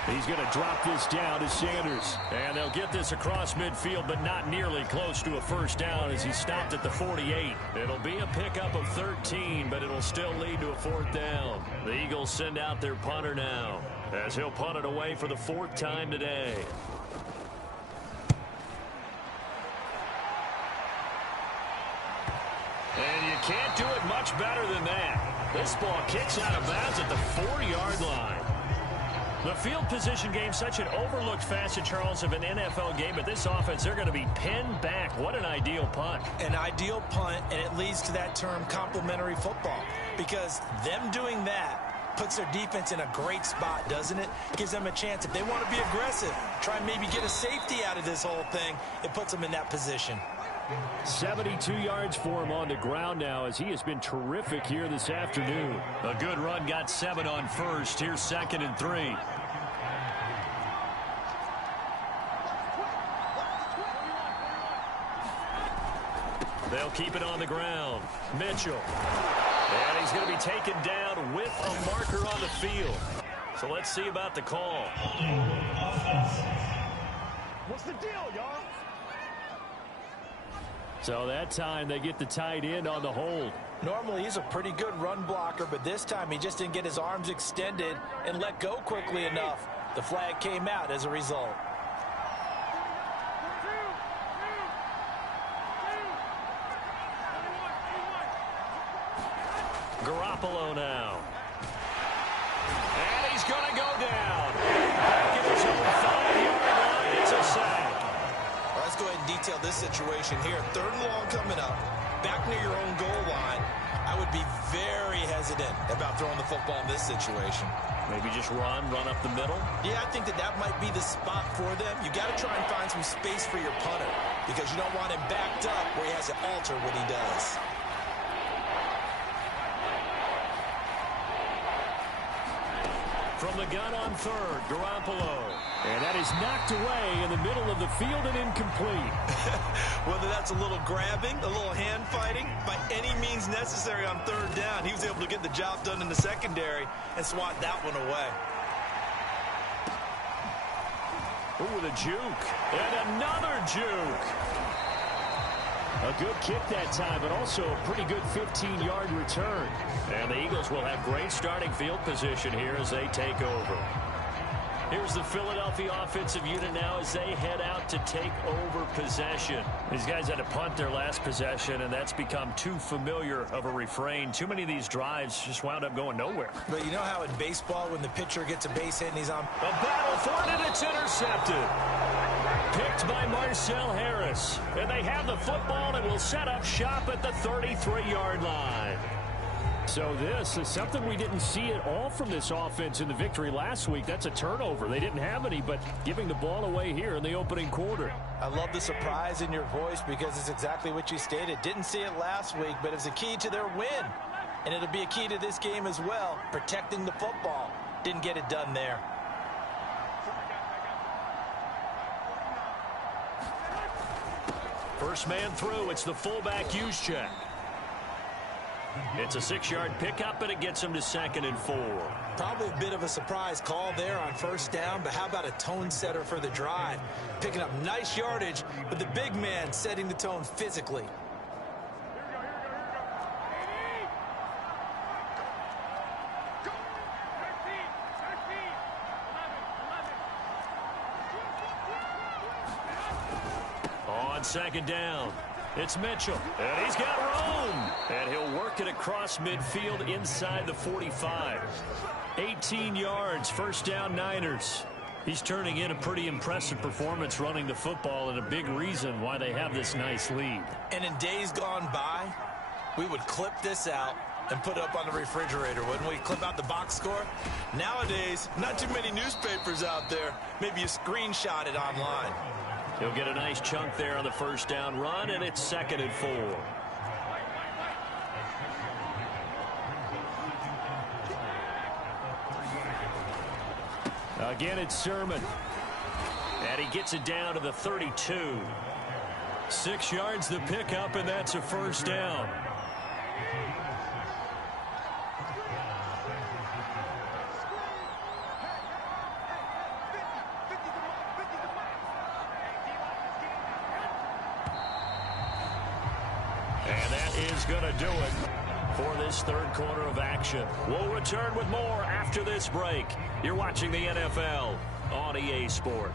He's going to drop this down to Sanders. And they'll get this across midfield, but not nearly close to a first down as he stopped at the 48. It'll be a pickup of 13, but it'll still lead to a 4th down. The Eagles send out their punter now as he'll punt it away for the 4th time today. And you can't do it much better than that. This ball kicks out of bounds at the 4-yard line. The field position game, such an overlooked facet, Charles, of an NFL game, but this offense, they're going to be pinned back. What an ideal punt. An ideal punt, and it leads to that term complementary football, because them doing that puts their defense in a great spot, doesn't it? Gives them a chance. If they want to be aggressive, try and maybe get a safety out of this whole thing, it puts them in that position. 72 yards for him on the ground now as he has been terrific here this afternoon. A good run, got 7 on first. Here's 2nd and 3. They'll keep it on the ground. Mitchell. And he's going to be taken down with a marker on the field. So let's see about the call. What's the deal, y'all? So that time they get the tight end on the hold. Normally he's a pretty good run blocker, but this time he just didn't get his arms extended and let go quickly enough. The flag came out as a result. Garoppolo now. And he's going to go down. Back at his own 5-yard line. It's a sack. Let's go ahead and detail this situation here. 3rd and long coming up, back near your own goal line. I would be very hesitant about throwing the football in this situation. Maybe just run up the middle. Yeah, I think that might be the spot for them. You got to try and find some space for your punter because you don't want him backed up where he has to alter what he does. From the gun on 3rd, Garoppolo. And that is knocked away in the middle of the field and incomplete. Whether that's a little grabbing, a little hand fighting, by any means necessary on 3rd down, he was able to get the job done in the secondary and swat that one away. Ooh, the juke. And another juke. A good kick that time, but also a pretty good 15-yard return. And the Eagles will have great starting field position here as they take over. Here's the Philadelphia offensive unit now as they head out to take over possession. These guys had to punt their last possession, and that's become too familiar of a refrain. Too many of these drives just wound up going nowhere. But you know how in baseball, when the pitcher gets a base hit and he's on... A battle for it, and it's intercepted. Picked by Marcel Harris. And they have the football and will set up shop at the 33-yard line. So this is something we didn't see at all from this offense in the victory last week. That's a turnover. They didn't have any, but giving the ball away here in the opening quarter. I love the surprise in your voice because it's exactly what you stated. Didn't see it last week, but it's a key to their win. And it'll be a key to this game as well, protecting the football. Didn't get it done there. First man through, it's the fullback Juszczyk. It's a 6-yard pickup, and it gets him to 2nd and 4. Probably a bit of a surprise call there on first down, but how about a tone setter for the drive? Picking up nice yardage, but the big man setting the tone physically. On 2nd down, it's Mitchell, and he's got room. And he'll work it across midfield inside the 45. 18 yards, first down Niners. He's turning in a pretty impressive performance running the football, and a big reason why they have this nice lead. And in days gone by, we would clip this out and put it up on the refrigerator, wouldn't we? Clip out the box score. Nowadays, not too many newspapers out there. Maybe you screenshot it online. He'll get a nice chunk there on the first down run, and it's 2nd and 4. Again, it's Sermon. And he gets it down to the 32. 6 yards the pickup, and that's a first down. And that is going to do it for this third quarter of action. We'll return with more after this break. You're watching the NFL on EA Sport.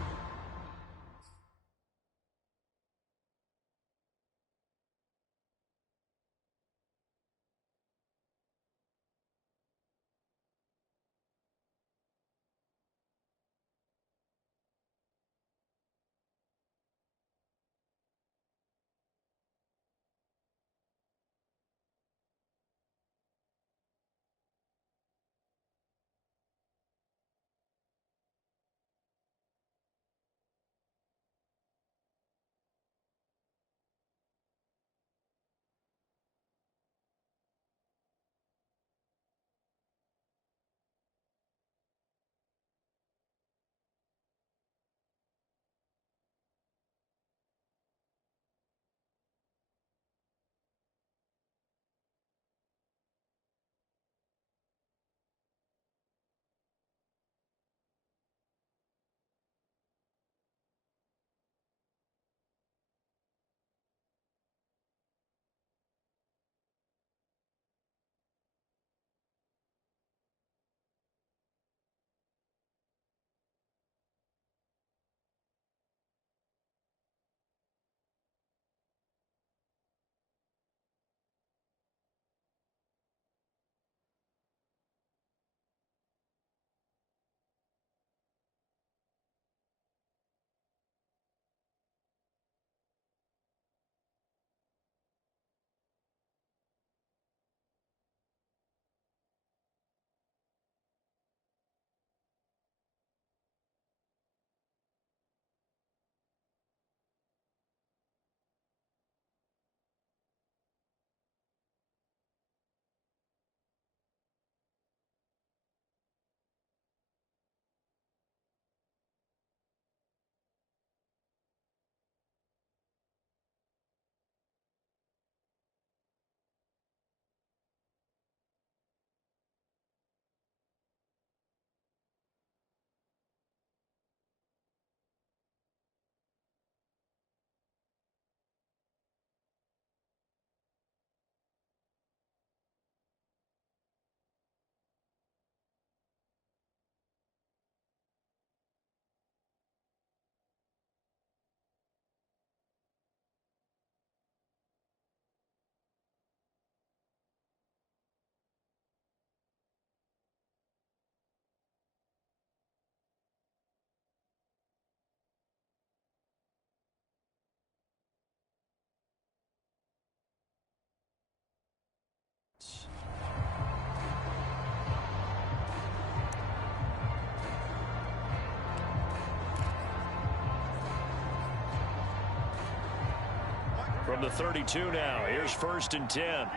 From the 32 now, here's 1st and 10.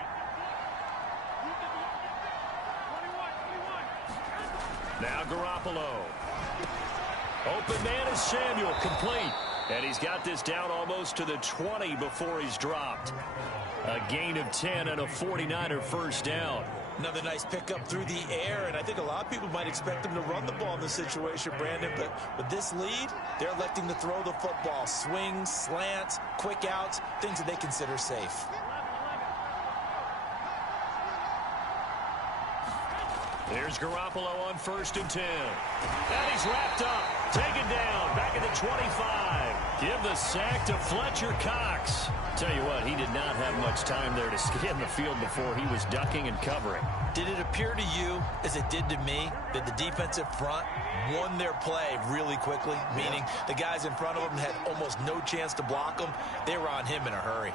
Now Garoppolo. Open man is Samuel, complete. And he's got this down almost to the 20 before he's dropped. A gain of 10 and a 49er first down. Another nice pickup through the air, and I think a lot of people might expect them to run the ball in this situation, Brandon, but with this lead, they're electing to throw the football. Swings, slants, quick outs, things that they consider safe. Here's Garoppolo on 1st and 10. And he's wrapped up. Taken down. Back at the 25. Give the sack to Fletcher Cox. Tell you what, he did not have much time there to scan the field before he was ducking and covering. Did it appear to you, as it did to me, that the defensive front won their play really quickly? Meaning the guys in front of them had almost no chance to block them. They were on him in a hurry.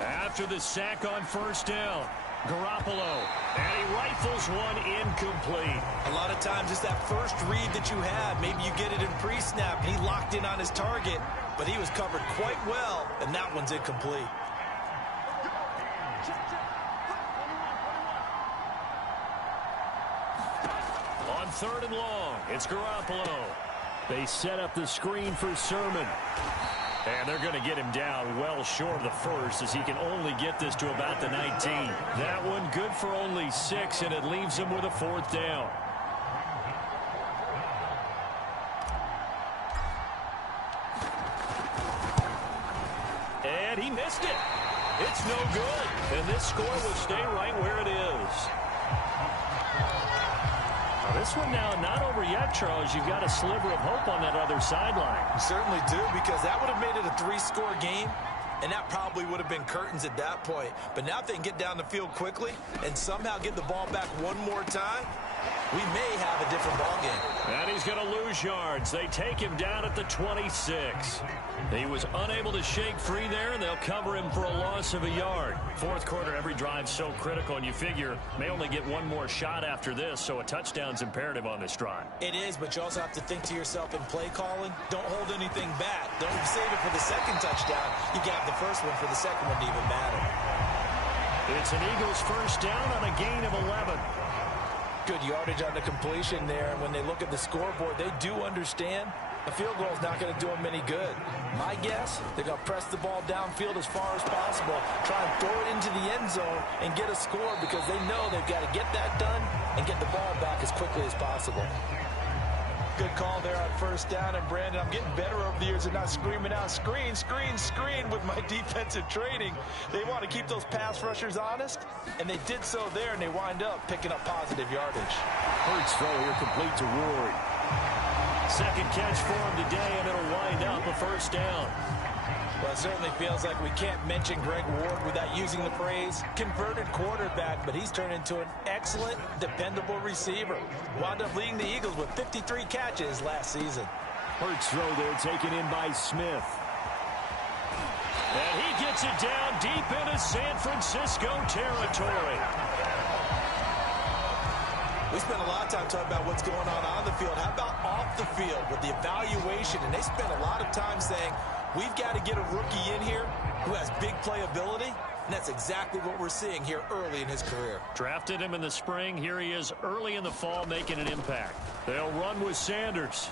After the sack on 1st down, Garoppolo, and he rifles one incomplete. A lot of times it's that first read that you have. Maybe you get it in pre-snap, and he locked in on his target, but he was covered quite well, and that one's incomplete. On 3rd and long, it's Garoppolo. They set up the screen for Sermon. And they're going to get him down well short of the first, as he can only get this to about the 19. That one good for only 6, and it leaves him with a 4th down. And he missed it. It's no good. And this score will stay right where it is. This one now not over yet, Charles. You've got a sliver of hope on that other sideline. You certainly do, because that would have made it a 3-score game, and that probably would have been curtains at that point. But now if they can get down the field quickly and somehow get the ball back one more time, we may have a different ball game. And he's going to lose yards. They take him down at the 26. He was unable to shake free there, and they'll cover him for a loss of a yard. 4th quarter, every drive so critical, and you figure may only get one more shot after this, so a touchdown's imperative on this drive. It is, but you also have to think to yourself in play calling, don't hold anything back. Don't save it for the second touchdown. You got the first one for the second one to even matter. It's an Eagles first down on a gain of 11. Good yardage on the completion there, and when they look at the scoreboard, they do understand the field goal is not going to do them any good. My guess, they're going to press the ball downfield as far as possible, try and throw it into the end zone and get a score, because they know they've got to get that done and get the ball back as quickly as possible. Good call there on 1st down, and Brandon, I'm getting better over the years and not screaming out screen, screen, screen with my defensive training. They want to keep those pass rushers honest, and they did so there, and they wind up picking up positive yardage. Hurts throw here complete to Ward. Second catch for him today, and it'll wind up a 1st down. Well, it certainly feels like we can't mention Greg Ward without using the phrase converted quarterback, but he's turned into an excellent, dependable receiver. Wound up leading the Eagles with 53 catches last season. Hurts throw there taken in by Smith. And he gets it down deep into San Francisco territory. We spent a lot of time talking about what's going on the field. How about off the field with the evaluation? And they spent a lot of time saying, we've got to get a rookie in here who has big playability, and that's exactly what we're seeing here early in his career. Drafted him in the spring. Here he is early in the fall making an impact. They'll run with Sanders.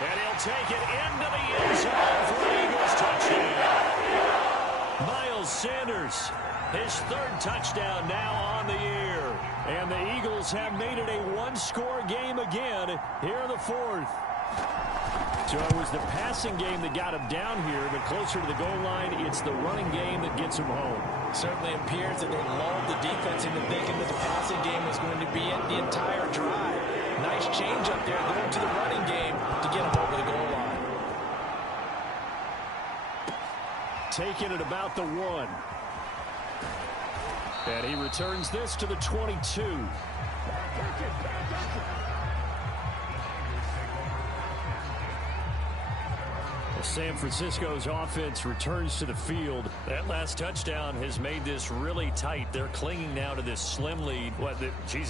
And he'll take it into the end zone for an Eagles touchdown. Miles Sanders, his 3rd touchdown now on the year. And the Eagles have made it a 1-score game again here in the 4th. So it was the passing game that got him down here, but closer to the goal line, it's the running game that gets him home. Certainly appears that they lulled the defense into thinking that the passing game was going to be it the entire drive. Nice change up there going to the running game to get him over the goal line. Taking it about the 1. And he returns this to the 22. San Francisco's offense returns to the field. That last touchdown has made this really tight. They're clinging now to this slim lead.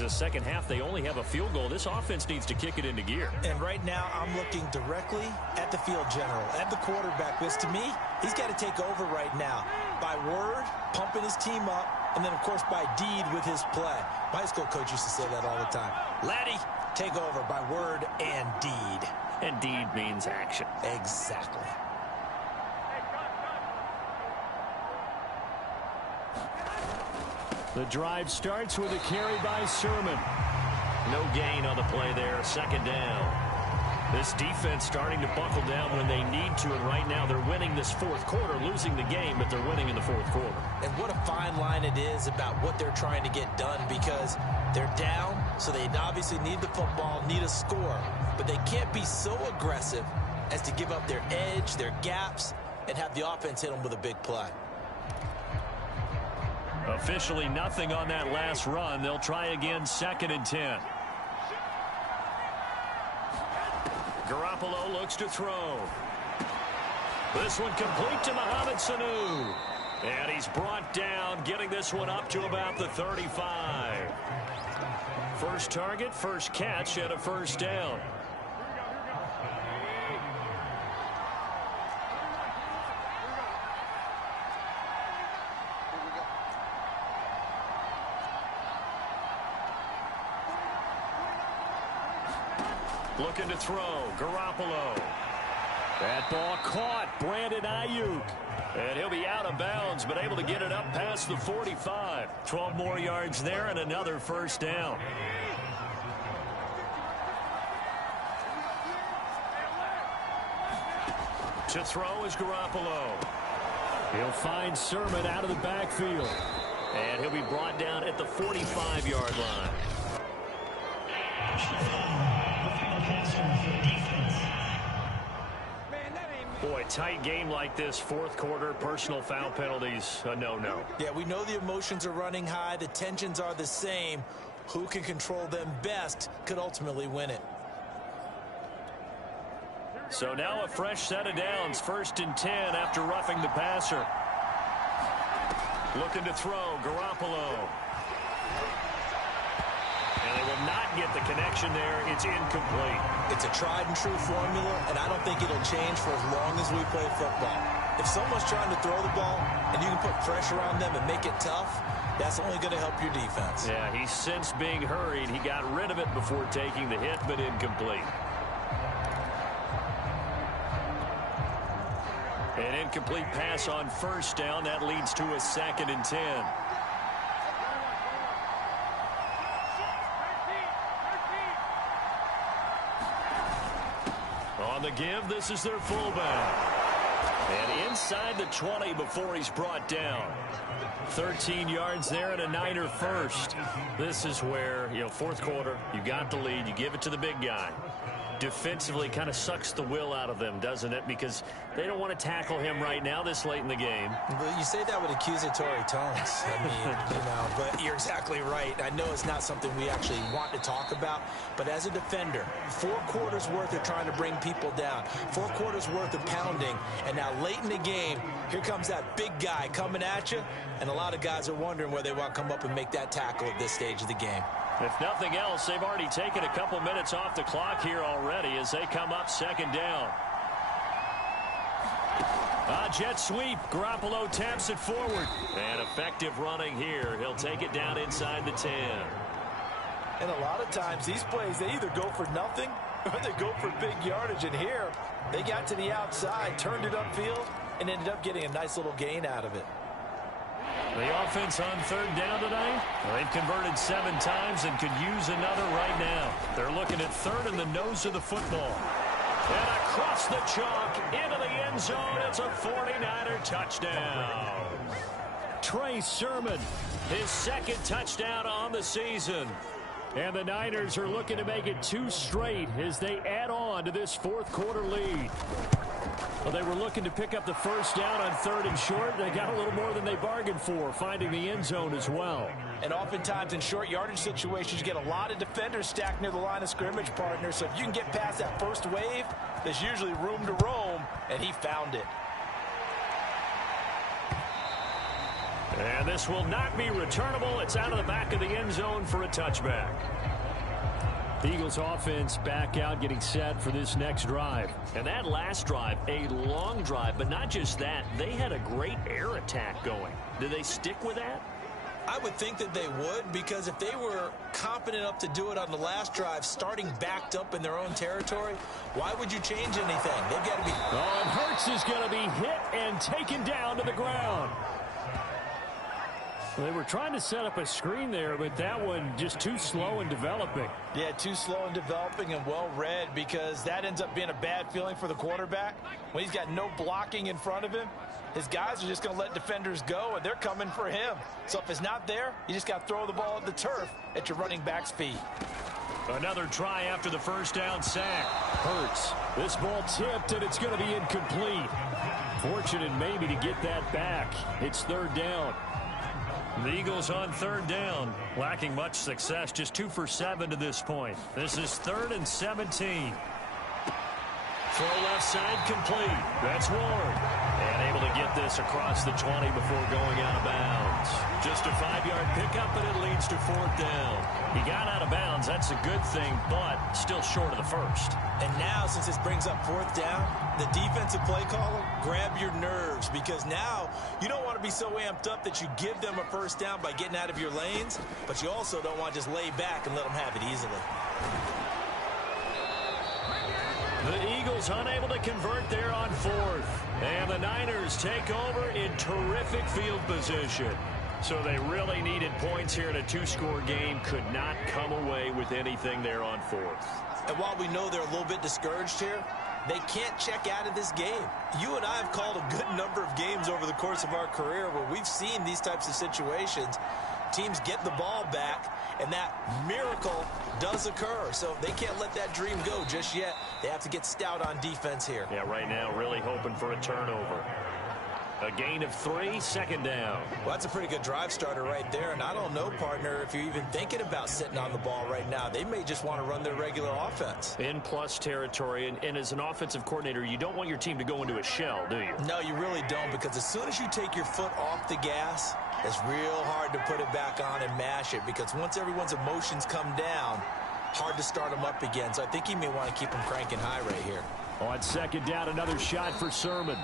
Second half, they only have a field goal. This offense needs to kick it into gear. And right now, I'm looking directly at the field general, at the quarterback, because to me, he's got to take over right now. By word, pumping his team up, and then, of course, by deed with his play. My high school coach used to say that all the time. Laddie, take over by word and deed. And deed means action. Exactly. The drive starts with a carry by Sermon. No gain on the play there. Second down. This defense starting to buckle down when they need to, and right now they're winning this fourth quarter, losing the game, but they're winning in the fourth quarter. And what a fine line it is about what they're trying to get done, because they're down, so they obviously need the football, need a score, but they can't be so aggressive as to give up their edge, their gaps, and have the offense hit them with a big play. Officially nothing on that last run. They'll try again, 2nd and 10. Garoppolo looks to throw. This one complete to Mohamed Sanu. And he's brought down, getting this one up to about the 35. First target, first catch, and a first down. Looking to throw, Garoppolo. That ball caught, Brandon Ayuk. And he'll be out of bounds, but able to get it up past the 45. 12 more yards there and another first down. To throw is Garoppolo. He'll find Sermon out of the backfield. And he'll be brought down at the 45-yard line. Boy, tight game like this, fourth quarter, personal foul penalties, a no-no. Yeah, we know the emotions are running high, the tensions are the same. Who can control them best could ultimately win it. So now a fresh set of downs, 1st and 10 after roughing the passer. Looking to throw, Garoppolo. And they will not get the connection there. It's incomplete. It's a tried and true formula, and I don't think it'll change for as long as we play football. If someone's trying to throw the ball and you can put pressure on them and make it tough, that's only going to help your defense. Yeah, he's since being hurried. He got rid of it before taking the hit, but incomplete. An incomplete pass on first down. That leads to a 2nd and 10. On the give, this is their fullback. And inside the 20 before he's brought down. 13 yards there and a Niner first. This is where, fourth quarter, you got the lead, you give it to the big guy. Defensively kind of sucks the will out of them, doesn't it? Because they don't want to tackle him right now this late in the game. But you say that with accusatory tones. I mean, but you're exactly right. I know it's not something we actually want to talk about, but as a defender, 4 quarters worth of trying to bring people down, 4 quarters worth of pounding, and now late in the game, here comes that big guy coming at you, and a lot of guys are wondering where they want to come up and make that tackle at this stage of the game. If nothing else, they've already taken a couple minutes off the clock here already as they come up 2nd down. Jet sweep. Garoppolo taps it forward. And effective running here. He'll take it down inside the 10. And a lot of times these plays, they either go for nothing or they go for big yardage. And here, they got to the outside, turned it upfield, and ended up getting a nice little gain out of it. The offense on 3rd down tonight, they've converted 7 times and could use another right now. They're looking at 3rd in the nose of the football. And across the chalk, into the end zone, it's a 49er touchdown. Trey Sermon, his 2nd touchdown on the season. And the Niners are looking to make it 2 straight as they add on to this fourth quarter lead. Well, they were looking to pick up the first down on 3rd and short. They got a little more than they bargained for, finding the end zone as well. And oftentimes in short yardage situations, you get a lot of defenders stacked near the line of scrimmage, partner. So if you can get past that first wave, there's usually room to roam. and he found it. And this will not be returnable. It's out of the back of the end zone for a touchback. The Eagles offense back out, getting set for this next drive. And that last drive, a long drive, but not just that. They had a great air attack going. Do they stick with that? I would think that they would, because if they were competent enough to do it on the last drive, starting backed up in their own territory, why would you change anything? They've got to be... Oh, and Hurts is going to be hit and taken down to the ground. They were trying to set up a screen there, but that one just too slow in developing. Yeah, too slow in developing and well read, because that ends up being a bad feeling for the quarterback. When he's got no blocking in front of him, his guys are just going to let defenders go, and they're coming for him. So if it's not there, you just got to throw the ball at the turf at your running back's feet. Another try after the first down sack. Hurts. This ball tipped, and it's going to be incomplete. Fortunate maybe to get that back. It's third down. The Eagles on third down, lacking much success, just 2 for 7 to this point. This is 3rd and 17. Throw left side complete. That's Ward. And able to get this across the 20 before going out of bounds. Just a 5-yard pickup, and it leads to 4th down. He got out of bounds. That's a good thing, but still short of the first. And now, since this brings up 4th down, the defensive play caller, grab your nerves, because now you don't want to be so amped up that you give them a first down by getting out of your lanes, but you also don't want to just lay back and let them have it easily. The Eagles unable to convert there on 4th. And the Niners take over in terrific field position. So they really needed points here in a 2-score game. Could not come away with anything there on 4th. And while we know they're a little bit discouraged here, they can't check out of this game. You and I have called a good number of games over the course of our career where we've seen these types of situations. Teams get the ball back, and that miracle does occur. So they can't let that dream go just yet. They have to get stout on defense here. Yeah, right now really hoping for a turnover. A gain of 3, 2nd down. Well, that's a pretty good drive starter right there. And I don't know, partner, if you're even thinking about sitting on the ball right now. They may just want to run their regular offense. In plus territory. And as an offensive coordinator, you don't want your team to go into a shell, do you? No, you really don't, because as soon as you take your foot off the gas, it's real hard to put it back on and mash it, because once everyone's emotions come down, hard to start them up again. So I think he may want to keep them cranking high right here. On 2nd down, another shot for Sermon.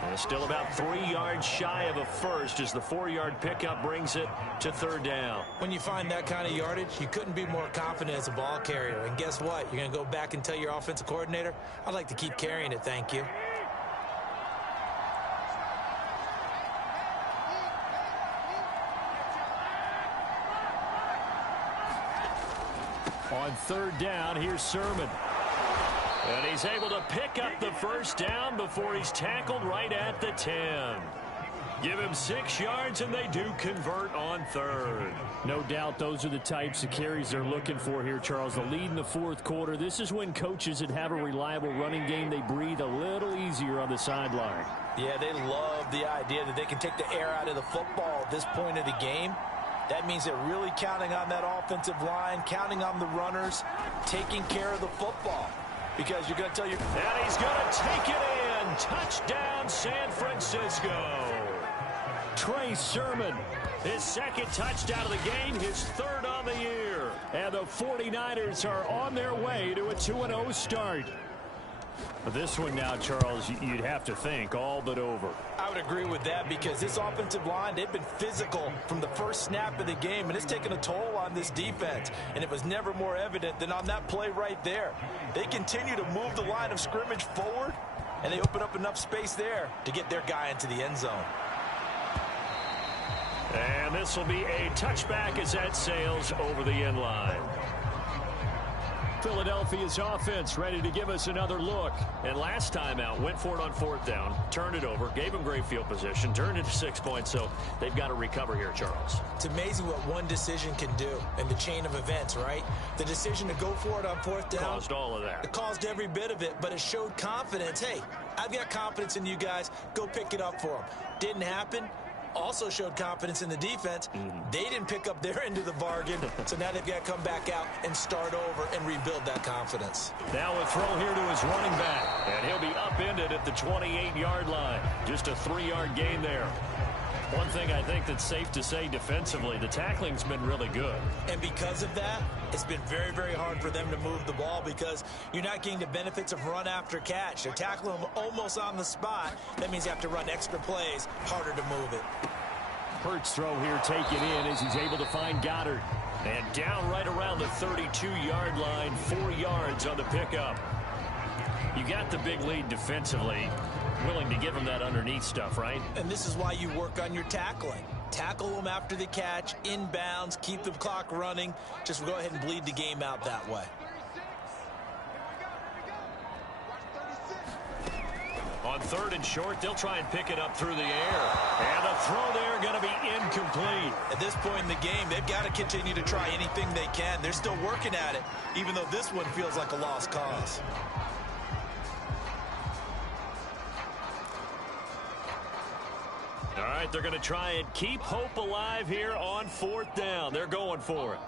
And still about 3 yards shy of a first as the 4-yard pickup brings it to 3rd down. When you find that kind of yardage, you couldn't be more confident as a ball carrier. And guess what? You're going to go back and tell your offensive coordinator, I'd like to keep carrying it, thank you. On 3rd down, here's Sermon. And he's able to pick up the first down before he's tackled right at the 10. Give him 6 yards, and they do convert on 3rd. No doubt those are the types of carries they're looking for here, Charles. The lead in the 4th quarter. This is when coaches that have a reliable running game, they breathe a little easier on the sideline. Yeah, they love the idea that they can take the air out of the football at this point of the game. That means they're really counting on that offensive line, counting on the runners, taking care of the football. Because you're going to tell your... And he's going to take it in. Touchdown, San Francisco. Trey Sermon. His 2nd touchdown of the game, his 3rd on the year. And the 49ers are on their way to a 2-0 start. But this one now, Charles, you'd have to think all but over. I would agree with that, because this offensive line, they've been physical from the first snap of the game, and it's taken a toll on this defense. And it was never more evident than on that play right there. They continue to move the line of scrimmage forward, and they open up enough space there to get their guy into the end zone. And this will be a touchback as that sails over the end line. Philadelphia's offense ready to give us another look. And last time out, went for it on 4th down, turned it over, gave them great field position, turned it to 6 points, so they've got to recover here, Charles. It's amazing what one decision can do in the chain of events, right? The decision to go for it on 4th down. Caused all of that. It caused every bit of it, but it showed confidence. Hey, I've got confidence in you guys. Go pick it up for them. Didn't happen. also showed confidence in the defense. They didn't pick up their end of the bargain, so now they've got to come back out and start over and rebuild that confidence. Now a throw here to his running back, and he'll be upended at the 28-yard line. Just a 3-yard gain there. One thing I think that's safe to say defensively, the tackling's been really good. And because of that, it's been very, very hard for them to move the ball because you're not getting the benefits of run after catch. They're tackling them almost on the spot. That means you have to run extra plays, harder to move it. Hurts throw here taken in as he's able to find Goddard. And down right around the 32-yard line, 4 yards on the pickup. You got the big lead defensively. Willing to give him that underneath stuff, right? And this is why you work on your tackling. Tackle them after the catch, inbounds, keep the clock running. Just go ahead and bleed the game out that way. On 3rd and short, they'll try and pick it up through the air. And the throw there going to be incomplete. At this point in the game, they've got to continue to try anything they can. They're still working at it, even though this one feels like a lost cause. All right, they're going to try and keep hope alive here on 4th down. They're going for it.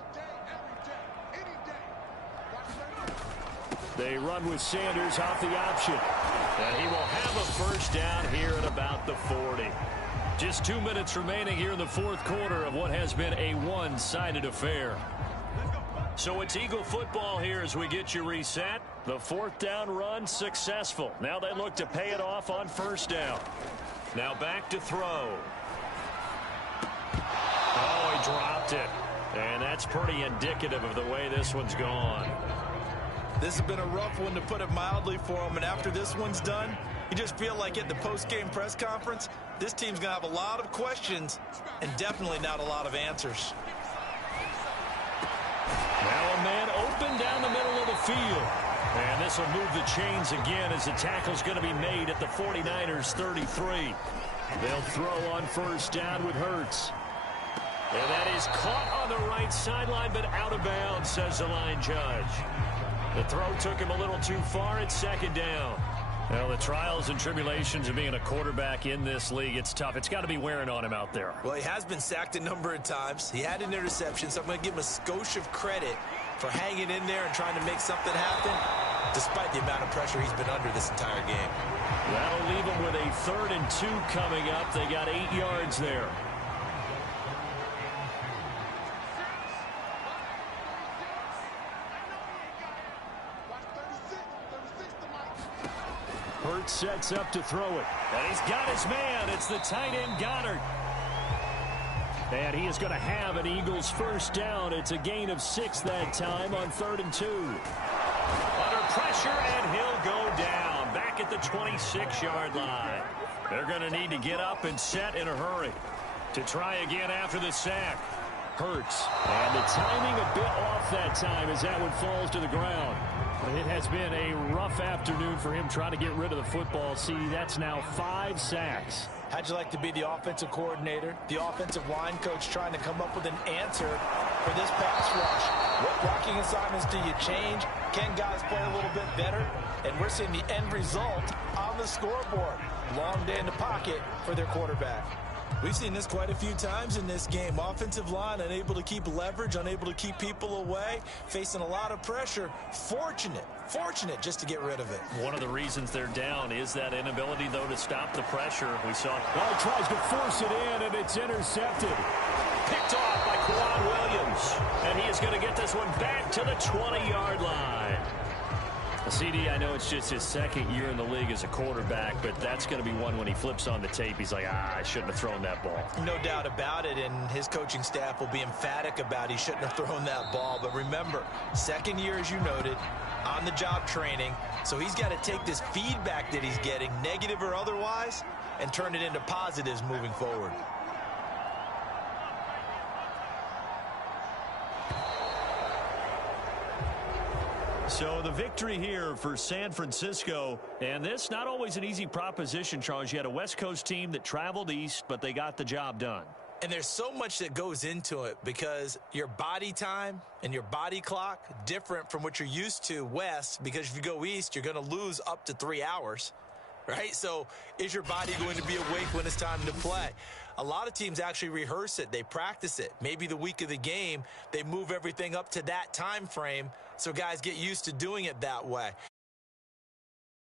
They run with Sanders off the option. And he will have a first down here at about the 40. Just 2 minutes remaining here in the 4th quarter of what has been a one-sided affair. So it's Eagle football here as we get you reset. The 4th down run successful. Now they look to pay it off on 1st down. Now back to throw. Oh, he dropped it. And that's pretty indicative of the way this one's gone. This has been a rough one, to put it mildly, for him. And after this one's done, you just feel like at the post-game press conference, this team's going to have a lot of questions and definitely not a lot of answers. Now a man open down the middle of the field. And this will move the chains again as the tackle's going to be made at the 49ers 33. They'll throw on 1st down with Hurts. And that is caught on the right sideline, but out of bounds, says the line judge. The throw took him a little too far at 2nd down. Well, the trials and tribulations of being a quarterback in this league, it's tough. It's got to be wearing on him out there. Well, he has been sacked a number of times. He had an interception, so I'm going to give him a skosh of credit for hanging in there and trying to make something happen, despite the amount of pressure he's been under this entire game. That'll leave him with a 3rd and 2 coming up. They got 8 yards there. Hurts sets up to throw it. And he's got his man. It's the tight end Goddard. And he is going to have an Eagles 1st down. It's a gain of 6 that time on 3rd and 2. Under pressure, and he'll go down. Back at the 26-yard line. They're going to need to get up and set in a hurry to try again after the sack. Hurts. And the timing a bit off that time as that one falls to the ground. It has been a rough afternoon for him trying to get rid of the football. See, that's now 5 sacks. How'd you like to be the offensive coordinator, the offensive line coach, trying to come up with an answer for this pass rush? What blocking assignments do you change? Can guys play a little bit better? And we're seeing the end result on the scoreboard. Long day in the pocket for their quarterback. We've seen this quite a few times in this game. Offensive line unable to keep leverage, unable to keep people away, facing a lot of pressure. Fortunate just to get rid of it. One of the reasons they're down is that inability, though, to stop the pressure. We saw tries to force it in, and it's intercepted. Picked off by Kwan Williams. And he is going to get this one back to the 20-yard line. CD, I know it's just his 2nd year in the league as a quarterback, but that's going to be one when he flips on the tape. He's like, I shouldn't have thrown that ball. No doubt about it, and his coaching staff will be emphatic about he shouldn't have thrown that ball. But remember, 2nd year, as you noted, on-the-job training, so he's got to take this feedback that he's getting, negative or otherwise, and turn it into positives moving forward. So the victory here for San Francisco, and this not always an easy proposition, Charles. You had a West Coast team that traveled east, but they got the job done. And there's so much that goes into it because your body time and your body clock different from what you're used to west, because if you go east, you're going to lose up to 3 hours. right? So is your body going to be awake when it's time to play? A lot of teams actually rehearse it. They practice it. Maybe the week of the game, they move everything up to that time frame so guys get used to doing it that way.